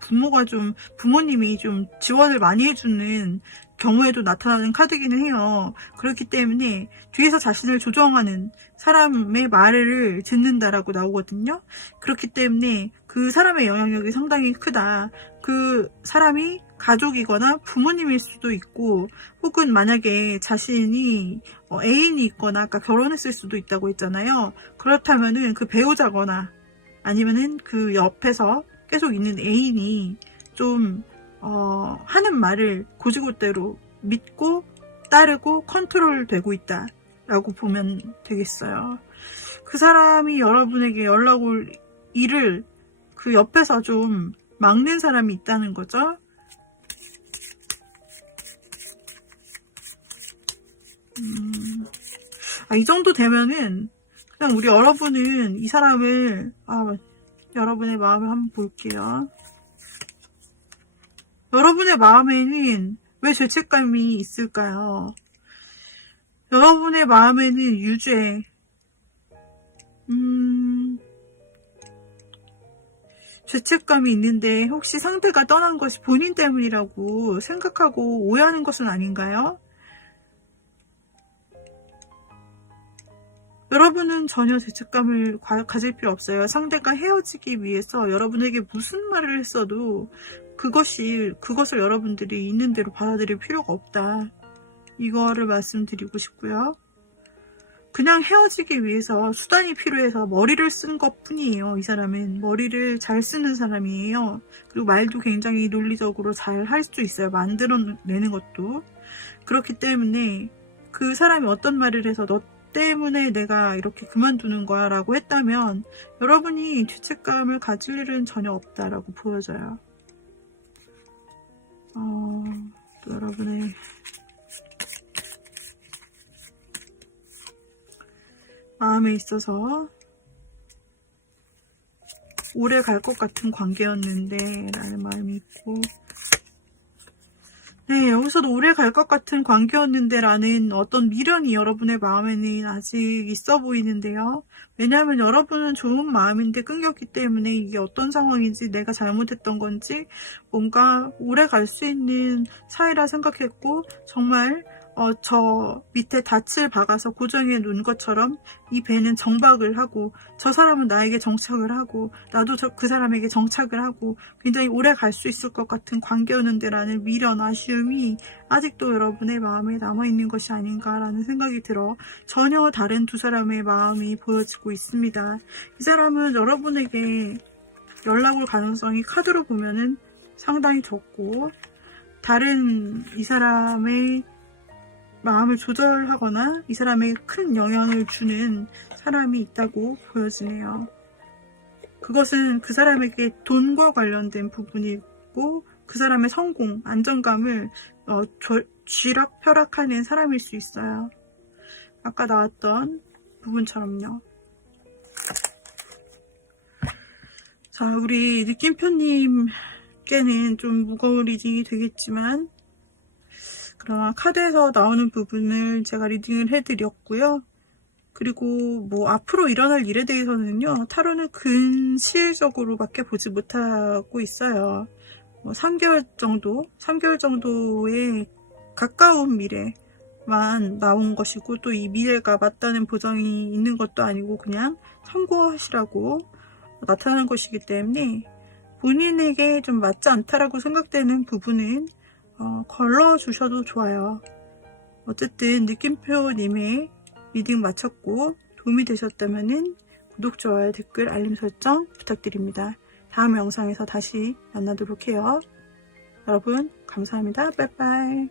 부모님이 좀 지원을 많이 해주는 경우에도 나타나는 카드기는 해요. 그렇기 때문에 뒤에서 자신을 조정하는 사람의 말을 듣는다라고 나오거든요. 그렇기 때문에 그 사람의 영향력이 상당히 크다. 그 사람이 가족이거나 부모님일 수도 있고, 혹은 만약에 자신이 애인이 있거나 아까 결혼했을 수도 있다고 했잖아요. 그렇다면은 그 배우자거나 아니면은 그 옆에서 계속 있는 애인이 좀 하는 말을 고지고대로 믿고 따르고 컨트롤되고 있다 라고 보면 되겠어요. 그 사람이 여러분에게 연락 올 일을 그 옆에서 좀 막는 사람이 있다는 거죠. 이 정도 되면은 그냥 우리 여러분은 이 사람을 여러분의 마음을 한번 볼게요. 여러분의 마음에는 왜 죄책감이 있을까요? 여러분의 마음에는 유죄, 죄책감이 있는데 혹시 상대가 떠난 것이 본인 때문이라고 생각하고 오해하는 것은 아닌가요? 여러분은 전혀 죄책감을 가질 필요 없어요. 상대가 헤어지기 위해서 여러분에게 무슨 말을 했어도 그것을 여러분들이 있는 대로 받아들일 필요가 없다. 이거를 말씀드리고 싶고요. 그냥 헤어지기 위해서 수단이 필요해서 머리를 쓴 것 뿐이에요. 이 사람은 머리를 잘 쓰는 사람이에요. 그리고 말도 굉장히 논리적으로 잘 할 수 있어요. 만들어내는 것도. 그렇기 때문에 그 사람이 어떤 말을 해서 너 때문에 내가 이렇게 그만두는 거야 라고 했다면 여러분이 죄책감을 가질 일은 전혀 없다라고 보여져요. 또 여러분의 마음에 있어서 오래 갈 것 같은 관계였는데 라는 마음이 있고, 네, 여기서도 오래 갈 것 같은 관계였는데 라는 어떤 미련이 여러분의 마음에는 아직 있어 보이는데요. 왜냐하면 여러분은 좋은 마음인데 끊겼기 때문에 이게 어떤 상황인지, 내가 잘못했던 건지, 뭔가 오래 갈 수 있는 사이라 생각했고, 정말 저 밑에 닻을 박아서 고정해 놓은 것처럼 이 배는 정박을 하고, 저 사람은 나에게 정착을 하고, 나도 그 사람에게 정착을 하고, 굉장히 오래 갈 수 있을 것 같은 관계였는데 라는 미련, 아쉬움이 아직도 여러분의 마음에 남아있는 것이 아닌가라는 생각이 들어 전혀 다른 두 사람의 마음이 보여지고 있습니다. 이 사람은 여러분에게 연락 올 가능성이 카드로 보면은 상당히 적고, 다른 이 사람의 마음을 조절하거나 이 사람에게 큰 영향을 주는 사람이 있다고 보여지네요. 그것은 그 사람에게 돈과 관련된 부분이고, 그 사람의 성공, 안정감을 쥐락펴락하는 사람일 수 있어요. 아까 나왔던 부분처럼요. 자, 우리 느낌표님께는 좀 무거운 리딩이 되겠지만, 그러나 카드에서 나오는 부분을 제가 리딩을 해드렸고요. 그리고 뭐 앞으로 일어날 일에 대해서는요, 타로는 근시일적으로밖에 보지 못하고 있어요. 3개월 정도의 가까운 미래만 나온 것이고, 또 이 미래가 맞다는 보장이 있는 것도 아니고 그냥 참고하시라고 나타나는 것이기 때문에, 본인에게 좀 맞지 않다라고 생각되는 부분은 걸러주셔도 좋아요. 어쨌든 느낌표님의 리딩 마쳤고 도움이 되셨다면 구독, 좋아요, 댓글, 알림 설정 부탁드립니다. 다음 영상에서 다시 만나도록 해요. 여러분 감사합니다. 빠이빠이.